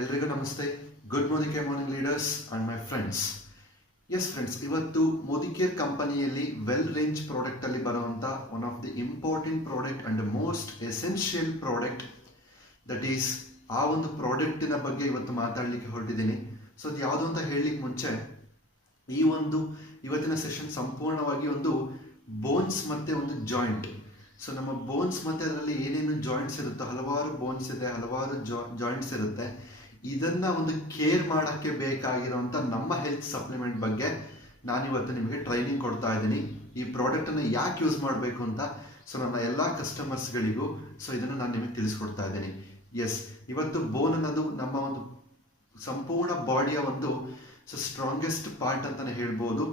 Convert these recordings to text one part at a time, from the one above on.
ಎಲ್ರಿಗೂ ನಮಸ್ತೆ. Good morning leaders and my friends. S friends, ಇವತ್ತು ಮೋದಿಕೇರ್ ಕಂಪನಿಯಲ್ಲಿ ವೆಲ್ ರೇಂಜ್ ಪ್ರಾಡಕ್ಟ್ ಅಲ್ಲಿ ಬರುವಂತ one of the important product and most essential product, that is ಆ ಒಂದು ಪ್ರಾಡಕ್ಟಿನ ಬಗ್ಗೆ ಇವತ್ತು ಮಾತಾಡಲಿಕ್ಕೆ ಹೊರಟಿದ್ದೀನಿ. ಸೊ ಅದು ಯಾವುದು ಅಂತ ಹೇಳಲಿಕ್ಕೆ ಮುಂಚೆ ಇವತ್ತಿನ ಸೆಷನ್ ಸಂಪೂರ್ಣವಾಗಿ ಒಂದು ಬೋನ್ಸ್ ಮತ್ತೆ ಒಂದು ಜಾಯಿಂಟ್. ಸೊ ನಮ್ಮ ಬೋನ್ಸ್ ಮತ್ತೆ ಅದರಲ್ಲಿ ಏನೇನು ಜಾಯಿಂಟ್ಸ್ ಇರುತ್ತೋ, ಹಲವಾರು ಬೋನ್ಸ್ ಇದೆ, ಹಲವಾರು ಜಾಯಿಂಟ್ಸ್ ಇರುತ್ತೆ. ಇದನ್ನ ಒಂದು ಕೇರ್ ಮಾಡೋಕ್ಕೆ ಬೇಕಾಗಿರುವಂತ ನಮ್ಮ ಹೆಲ್ತ್ ಸಪ್ಲಿಮೆಂಟ್ ಬಗ್ಗೆ ನಾನಿವತ್ತು ನಿಮಗೆ ಟ್ರೈನಿಂಗ್ ಕೊಡ್ತಾ ಇದ್ದೀನಿ. ಈ ಪ್ರಾಡಕ್ಟ್ ಅನ್ನು ಯಾಕೆ ಯೂಸ್ ಮಾಡಬೇಕು ಅಂತ ಸೊ ನನ್ನ ಎಲ್ಲ ಕಸ್ಟಮರ್ಸ್ಗಳಿಗೂ ಸೊ ಇದನ್ನು ನಾನು ನಿಮಗೆ ತಿಳಿಸ್ಕೊಡ್ತಾ ಇದ್ದೀನಿ. ಎಸ್, ಇವತ್ತು ಬೋನ್ ಅನ್ನೋದು ನಮ್ಮ ಒಂದು ಸಂಪೂರ್ಣ ಬಾಡಿಯ ಒಂದು ಸ್ಟ್ರಾಂಗೆಸ್ಟ್ ಪಾರ್ಟ್ ಅಂತಾನೆ ಹೇಳ್ಬೋದು.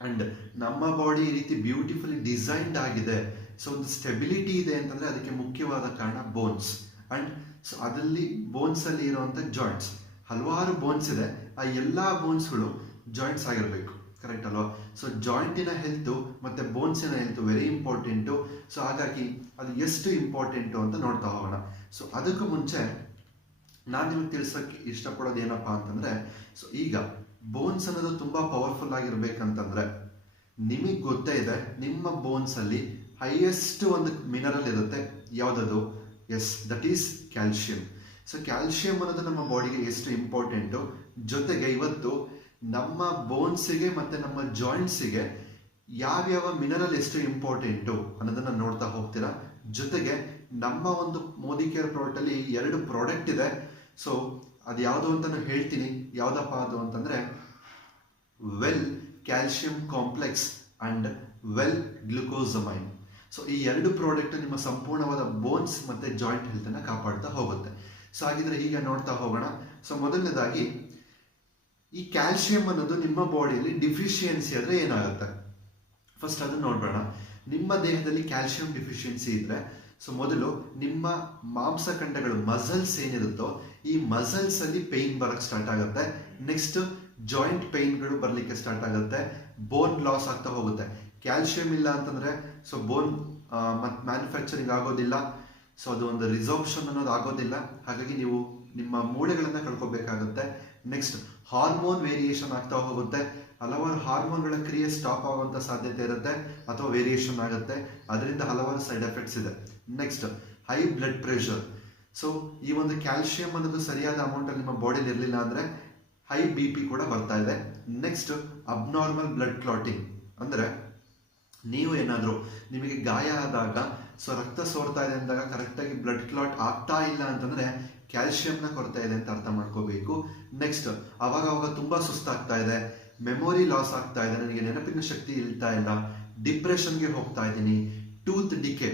ಅಂಡ್ ನಮ್ಮ ಬಾಡಿ ಈ ರೀತಿ ಬ್ಯೂಟಿಫುಲಿ ಡಿಸೈನ್ಡ್ ಆಗಿದೆ. ಸೊ ಒಂದು ಸ್ಟೆಬಿಲಿಟಿ ಇದೆ ಅಂತಂದ್ರೆ ಅದಕ್ಕೆ ಮುಖ್ಯವಾದ ಕಾರಣ ಬೋನ್ಸ್. ಅಂಡ್ ಸೊ ಅದರಲ್ಲಿ ಬೋನ್ಸ್ ಅಲ್ಲಿ ಇರುವಂತ ಜಾಯಿಂಟ್ಸ್, ಹಲವಾರು ಬೋನ್ಸ್ ಇದೆ, ಆ ಎಲ್ಲಾ ಬೋನ್ಸ್ಗಳು ಜಾಯಿಂಟ್ಸ್ ಆಗಿರ್ಬೇಕು, ಕರೆಕ್ಟ್ ಅಲ್ವಾ? ಸೊ ಜಾಯಿಂಟಿನ ಹೆಲ್ತ್ ಮತ್ತೆ ಬೋನ್ಸಿನ ಹೆಲ್ತ್ ವೆರಿ ಇಂಪಾರ್ಟೆಂಟು. ಸೊ ಹಾಗಾಗಿ ಅದು ಎಷ್ಟು ಇಂಪಾರ್ಟೆಂಟು ಅಂತ ನೋಡ್ತಾ ಹೋಗೋಣ. ಸೊ ಅದಕ್ಕೂ ಮುಂಚೆ ನಾನು ನಿಮಗೆ ತಿಳಿಸೋಕೆ ಇಷ್ಟಪಡೋದು ಏನಪ್ಪಾ ಅಂತಂದ್ರೆ, ಸೊ ಈಗ ಬೋನ್ಸ್ ಅನ್ನೋದು ತುಂಬಾ ಪವರ್ಫುಲ್ ಆಗಿರ್ಬೇಕಂತಂದ್ರೆ ನಿಮಗೆ ಗೊತ್ತೇ ಇದೆ, ನಿಮ್ಮ ಬೋನ್ಸ್ ಅಲ್ಲಿ ಹೈಯೆಸ್ಟ್ ಒಂದು ಮಿನರಲ್ ಇರುತ್ತೆ. ಯಾವುದದು? Yes, that is calcium. So calcium ಅನ್ನೋದು ನಮ್ಮ ಬಾಡಿಗೆ ಎಷ್ಟು ಇಂಪಾರ್ಟೆಂಟು, ಜೊತೆಗೆ ಇವತ್ತು ನಮ್ಮ ಬೋನ್ಸಿಗೆ ಮತ್ತೆ ನಮ್ಮ ಜಾಯಿಂಟ್ಸಿಗೆ ಯಾವ್ಯಾವ ಮಿನರಲ್ ಎಷ್ಟು ಇಂಪಾರ್ಟೆಂಟು ಅನ್ನೋದನ್ನ ನೋಡ್ತಾ ಹೋಗ್ತೀರಾ. ಜೊತೆಗೆ ನಮ್ಮ ಒಂದು ಮೋದಿ ಕೇರ್ ಪ್ರಾಡಕ್ಟ್ ಅಲ್ಲಿ 2 ಪ್ರಾಡಕ್ಟ್ ಇದೆ. ಸೊ ಅದು ಯಾವುದು ಅಂತ ನಾನು ಹೇಳ್ತೀನಿ. ಯಾವ್ದಪ್ಪ ಅದು ಅಂತಂದ್ರೆ well calcium complex and well glucosamine. So ಈ 2 ಪ್ರಾಡಕ್ಟ್ ನಿಮ್ಮ ಸಂಪೂರ್ಣವಾದ ಬೋನ್ಸ್ ಮತ್ತೆ ಜಾಯಿಂಟ್ ಹೆಲ್ತ್ ಅನ್ನ ಕಾಪಾಡ್ತಾ ಹೋಗುತ್ತೆ. ಸೊ ಹಾಗಿದ್ರೆ ಈಗ ನೋಡ್ತಾ ಹೋಗೋಣ. ಸೊ ಮೊದಲನೇದಾಗಿ ಈ ಕ್ಯಾಲ್ಶಿಯಂ ಅನ್ನೋದು ನಿಮ್ಮ ಬಾಡಿಯಲ್ಲಿ ಡಿಫಿಷಿಯನ್ಸಿ ಆದ್ರೆ ಏನಾಗುತ್ತೆ, ಫಸ್ಟ್ ಅದನ್ನ ನೋಡ್ಬೇಡ. ನಿಮ್ಮ ದೇಹದಲ್ಲಿ ಕ್ಯಾಲ್ಶಿಯಂ ಡಿಫಿಷಿಯನ್ಸಿ ಇದ್ರೆ ಸೊ ಮೊದಲು ನಿಮ್ಮ ಮಾಂಸಖಂಡಗಳು ಮಸಲ್ಸ್ ಏನಿರುತ್ತೋ ಈ ಮಸಲ್ಸ್ ಅಲ್ಲಿ ಪೇನ್ ಬರಕ್ ಸ್ಟಾರ್ಟ್ ಆಗುತ್ತೆ. ನೆಕ್ಸ್ಟ್ ಜಾಯಿಂಟ್ ಪೇನ್ಗಳು ಬರ್ಲಿಕ್ಕೆ ಸ್ಟಾರ್ಟ್ ಆಗುತ್ತೆ. ಬೋನ್ ಲಾಸ್ ಆಗ್ತಾ ಹೋಗುತ್ತೆ. ಕ್ಯಾಲ್ಶಿಯಂ ಇಲ್ಲ ಅಂತಂದ್ರೆ ಸೊ ಬೋನ್ ಮ್ಯಾನುಫ್ಯಾಕ್ಚರಿಂಗ್ ಆಗೋದಿಲ್ಲ. ಸೊ ಅದು ಒಂದು ರಿಸಾರ್ಪ್ಷನ್ ಅನ್ನೋದು ಆಗೋದಿಲ್ಲ. ಹಾಗಾಗಿ ನೀವು ನಿಮ್ಮ ಮೂಳೆಗಳನ್ನ ಕಳ್ಕೊಬೇಕಾಗುತ್ತೆ. ನೆಕ್ಸ್ಟ್ ಹಾರ್ಮೋನ್ ವೇರಿಯೇಷನ್ ಆಗ್ತಾ ಹೋಗುತ್ತೆ. ಹಲವಾರು ಹಾರ್ಮೋನ್ಗಳ ಕ್ರಿಯೆ ಸ್ಟಾಪ್ ಆಗುವಂತ ಸಾಧ್ಯತೆ ಇರುತ್ತೆ ಅಥವಾ ವೇರಿಯೇಷನ್ ಆಗುತ್ತೆ. ಅದರಿಂದ ಹಲವಾರು ಸೈಡ್ ಎಫೆಕ್ಟ್ಸ್ ಇದೆ. Next high blood pressure. So ಈ ಒಂದು ಕ್ಯಾಲ್ಶಿಯಂ ಅನ್ನೋದು ಸರಿಯಾದ ಅಮೌಂಟ್ ಅಲ್ಲಿ ನಿಮ್ಮ ಬಾಡಿಯಲ್ಲಿ ಇರಲಿಲ್ಲ ಅಂದ್ರೆ ಹೈ BP ಕೂಡ ಬರ್ತಾ ಇದೆ. ನೆಕ್ಸ್ಟ್ ಅಬ್ನಾರ್ಮಲ್ ಬ್ಲಡ್ ಕ್ಲಾಟಿಂಗ್, ಅಂದ್ರೆ ನೀವು ಏನಾದ್ರು ನಿಮಗೆ ಗಾಯ ಆದಾಗ ಸೊ ರಕ್ತ ಸೋರ್ತಾ ಇದೆ ಅಂದಾಗ ಕರೆಕ್ಟ್ ಆಗಿ ಬ್ಲಡ್ ಕ್ಲಾಟ್ ಆಗ್ತಾ ಇಲ್ಲ ಅಂತಂದ್ರೆ ಕ್ಯಾಲ್ಶಿಯಂನ ಕೊರತೆ ಇದೆ ಅಂತ ಅರ್ಥ ಮಾಡ್ಕೋಬೇಕು. ನೆಕ್ಸ್ಟ್ ಅವಾಗ ತುಂಬಾ ಸುಸ್ತಾಗ್ತಾ ಇದೆ, ಮೆಮೊರಿ ಲಾಸ್ ಆಗ್ತಾ ಇದೆ, ನನಗೆ ನೆನಪಿನ ಶಕ್ತಿ ಇಲ್ತಾ ಇಲ್ಲ, ಡಿಪ್ರೆಷನ್ಗೆ ಹೋಗ್ತಾ ಇದ್ದೀನಿ, ಟೂತ್ ಡಿಕೆ,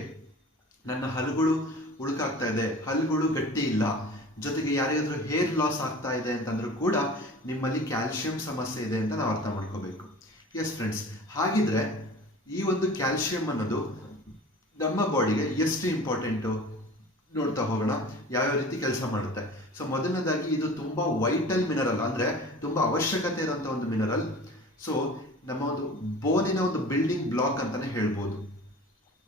ನನ್ನ ಹಲ್ಲುಗಳು ಉಳುಕಾಗ್ತಾ ಇದೆ, ಹಲ್ಲುಗಳು ಗಟ್ಟಿ ಇಲ್ಲ, ಜೊತೆಗೆ ಯಾರಿಗಾದ್ರೂ ಹೇರ್ ಲಾಸ್ ಆಗ್ತಾ ಇದೆ ಅಂತಂದ್ರೂ ಕೂಡ ನಿಮ್ಮಲ್ಲಿ ಕ್ಯಾಲ್ಶಿಯಂ ಸಮಸ್ಯೆ ಇದೆ ಅಂತ ನಾವು ಅರ್ಥ ಮಾಡ್ಕೋಬೇಕು. ಎಸ್ ಫ್ರೆಂಡ್ಸ್, ಹಾಗಿದ್ರೆ ಈ ಒಂದು ಕ್ಯಾಲ್ಶಿಯಂ ಅನ್ನೋದು ನಮ್ಮ ಬಾಡಿಗೆ ಎಷ್ಟು ಇಂಪಾರ್ಟೆಂಟು ನೋಡ್ತಾ ಹೋಗೋಣ, ಯಾವ್ಯಾವ ರೀತಿ ಕೆಲಸ ಮಾಡುತ್ತೆ. ಸೊ ಮೊದಲನೇದಾಗಿ ಇದು ತುಂಬಾ ವೈಟಲ್ ಮಿನರಲ್, ಅಂದ್ರೆ ತುಂಬಾ ಅವಶ್ಯಕತೆ ಇರುವಂತ ಒಂದು ಮಿನರಲ್. ಸೊ ನಮ್ಮ ಒಂದು ಬೋನಿನ ಒಂದು ಬಿಲ್ಡಿಂಗ್ ಬ್ಲಾಕ್ ಅಂತಾನೆ ಹೇಳ್ಬೋದು.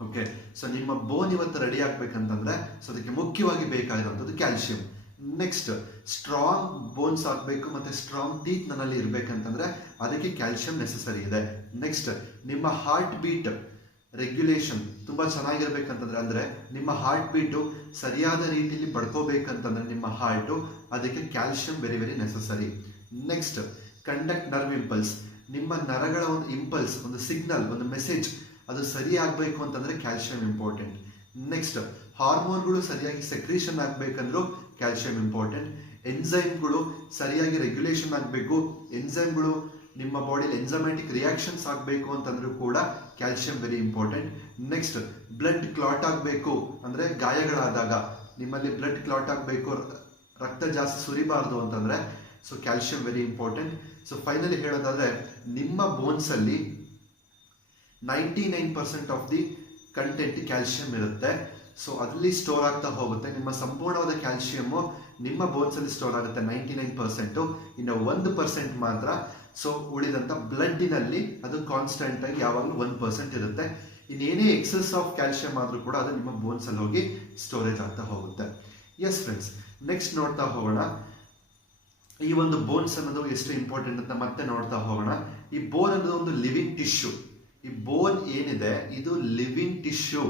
ಓಕೆ, ಸೊ ನಿಮ್ಮ ಬೋನ್ ಇವತ್ತು ರೆಡಿ ಆಗ್ಬೇಕಂತಂದ್ರೆ ಸೊ ಅದಕ್ಕೆ ಮುಖ್ಯವಾಗಿ ಬೇಕಾಗಿರುವಂತದ್ದು ಕ್ಯಾಲ್ಶಿಯಂ. ನೆಕ್ಸ್ಟ್ ಸ್ಟ್ರಾಂಗ್ ಬೋನ್ಸ್ ಆಗ್ಬೇಕು ಮತ್ತೆ ಸ್ಟ್ರಾಂಗ್ ಟೀತ್ ನನ್ನಲ್ಲಿ ಇರ್ಬೇಕಂತಂದ್ರೆ ಅದಕ್ಕೆ ಕ್ಯಾಲ್ಶಿಯಂ ನೆಸೆಸರಿ ಇದೆ. ನೆಕ್ಸ್ಟ್ ನಿಮ್ಮ ಹಾರ್ಟ್ ಬೀಟ್ ರೆಗ್ಯುಲೇಷನ್ ತುಂಬಾ ಚೆನ್ನಾಗಿರ್ಬೇಕಂತಂದ್ರೆ, ಅಂದ್ರೆ ನಿಮ್ಮ ಹಾರ್ಟ್ ಬೀಟು ಸರಿಯಾದ ರೀತಿಯಲ್ಲಿ ಬಡ್ಕೋಬೇಕಂತಂದ್ರೆ ನಿಮ್ಮ ಹಾರ್ಟು, ಅದಕ್ಕೆ calcium very very necessary. Next conduct nerve impulse, ನಿಮ್ಮ ನರಗಳ ಒಂದು ಇಂಪಲ್ಸ್, ಒಂದು ಸಿಗ್ನಲ್, ಒಂದು ಮೆಸೇಜ್ ಅದು ಸರಿ ಆಗ್ಬೇಕು ಅಂತಂದ್ರೆ ಕ್ಯಾಲ್ಶಿಯಂ ಇಂಪಾರ್ಟೆಂಟ್. ನೆಕ್ಸ್ಟ್ ಹಾರ್ಮೋನ್ಗಳು ಸರಿಯಾಗಿ ಸೆಕ್ರೀಷನ್ ಆಗ್ಬೇಕಂದ್ರೂ ಕ್ಯಾಲ್ಶಿಯಂ ಇಂಪಾರ್ಟೆಂಟ್. ಎನ್ಸೈಮ್ಗಳು ಸರಿಯಾಗಿ ರೆಗ್ಯುಲೇಷನ್ ಆಗಬೇಕು, ಎನ್ಸೈಮ್ಗಳು ನಿಮ್ಮ ಬಾಡಿಯಲ್ಲಿ ಎನ್ಸೈಮ್ಯಾಟಿಕ್ ರಿಯಾಕ್ಷನ್ಸ್ ಆಗಬೇಕು ಅಂತಂದ್ರೂ ಕೂಡ calcium very important. Next blood clot ಆಗಬೇಕು, ಅಂದ್ರೆ ಗಾಯಗಳಾದಾಗ ನಿಮ್ಮಲ್ಲಿ ಬ್ಲಡ್ ಕ್ಲಾಟ್ ಆಗಬೇಕು, ರಕ್ತ ಜಾಸ್ತಿ ಸುರಿಬಾರ್ದು ಅಂತಂದ್ರೆ so calcium very important. So finally ಹೇಳೋದಾದ್ರೆ ನಿಮ್ಮ ಬೋನ್ಸ್ ಅಲ್ಲಿ 99% ಆಫ್ ದಿ ಕಂಟೆಂಟ್ ಕ್ಯಾಲ್ಶಿಯಂ ಇರುತ್ತೆ. ಸೊ ಅದರಲ್ಲಿ ಸ್ಟೋರ್ ಆಗ್ತಾ ಹೋಗುತ್ತೆ. ನಿಮ್ಮ ಸಂಪೂರ್ಣವಾದ ಕ್ಯಾಲ್ಶಿಯಂ ನಿಮ್ಮ ಬೋನ್ಸ್ ಅಲ್ಲಿ ಸ್ಟೋರ್ ಆಗುತ್ತೆ 99%. ಇನ್ನು 1% ಮಾತ್ರ ಸೊ ಉಳಿದಂತ ಬ್ಲಡ್ಡಿನಲ್ಲಿ ಅದು ಕಾನ್ಸ್ಟೆಂಟ್ ಆಗಿ ಯಾವಾಗಲೂ 1% ಇರುತ್ತೆ. ಇನ್ನೇನೇ ಎಕ್ಸೆಸ್ ಆಫ್ ಕ್ಯಾಲ್ಶಿಯಂ ಆದ್ರೂ ಕೂಡ ಅದು ನಿಮ್ಮ ಬೋನ್ಸ್ ಅಲ್ಲಿ ಹೋಗಿ ಸ್ಟೋರೇಜ್ ಆಗ್ತಾ ಹೋಗುತ್ತೆ. ಎಸ್ ಫ್ರೆಂಡ್ಸ್, ನೆಕ್ಸ್ಟ್ ನೋಡ್ತಾ ಹೋಗೋಣ. ಈ ಒಂದು ಬೋನ್ಸ್ ಅನ್ನೋದು ಎಷ್ಟು ಇಂಪಾರ್ಟೆಂಟ್ ಅಂತ ಮತ್ತೆ ನೋಡ್ತಾ ಹೋಗೋಣ. ಈ ಬೋನ್ ಅನ್ನೋದು ಒಂದು ಲಿವಿಂಗ್ ಟಿಶ್ಯೂ. ಈ ಬೋನ್ ಏನಿದೆ ಇದು living tissue.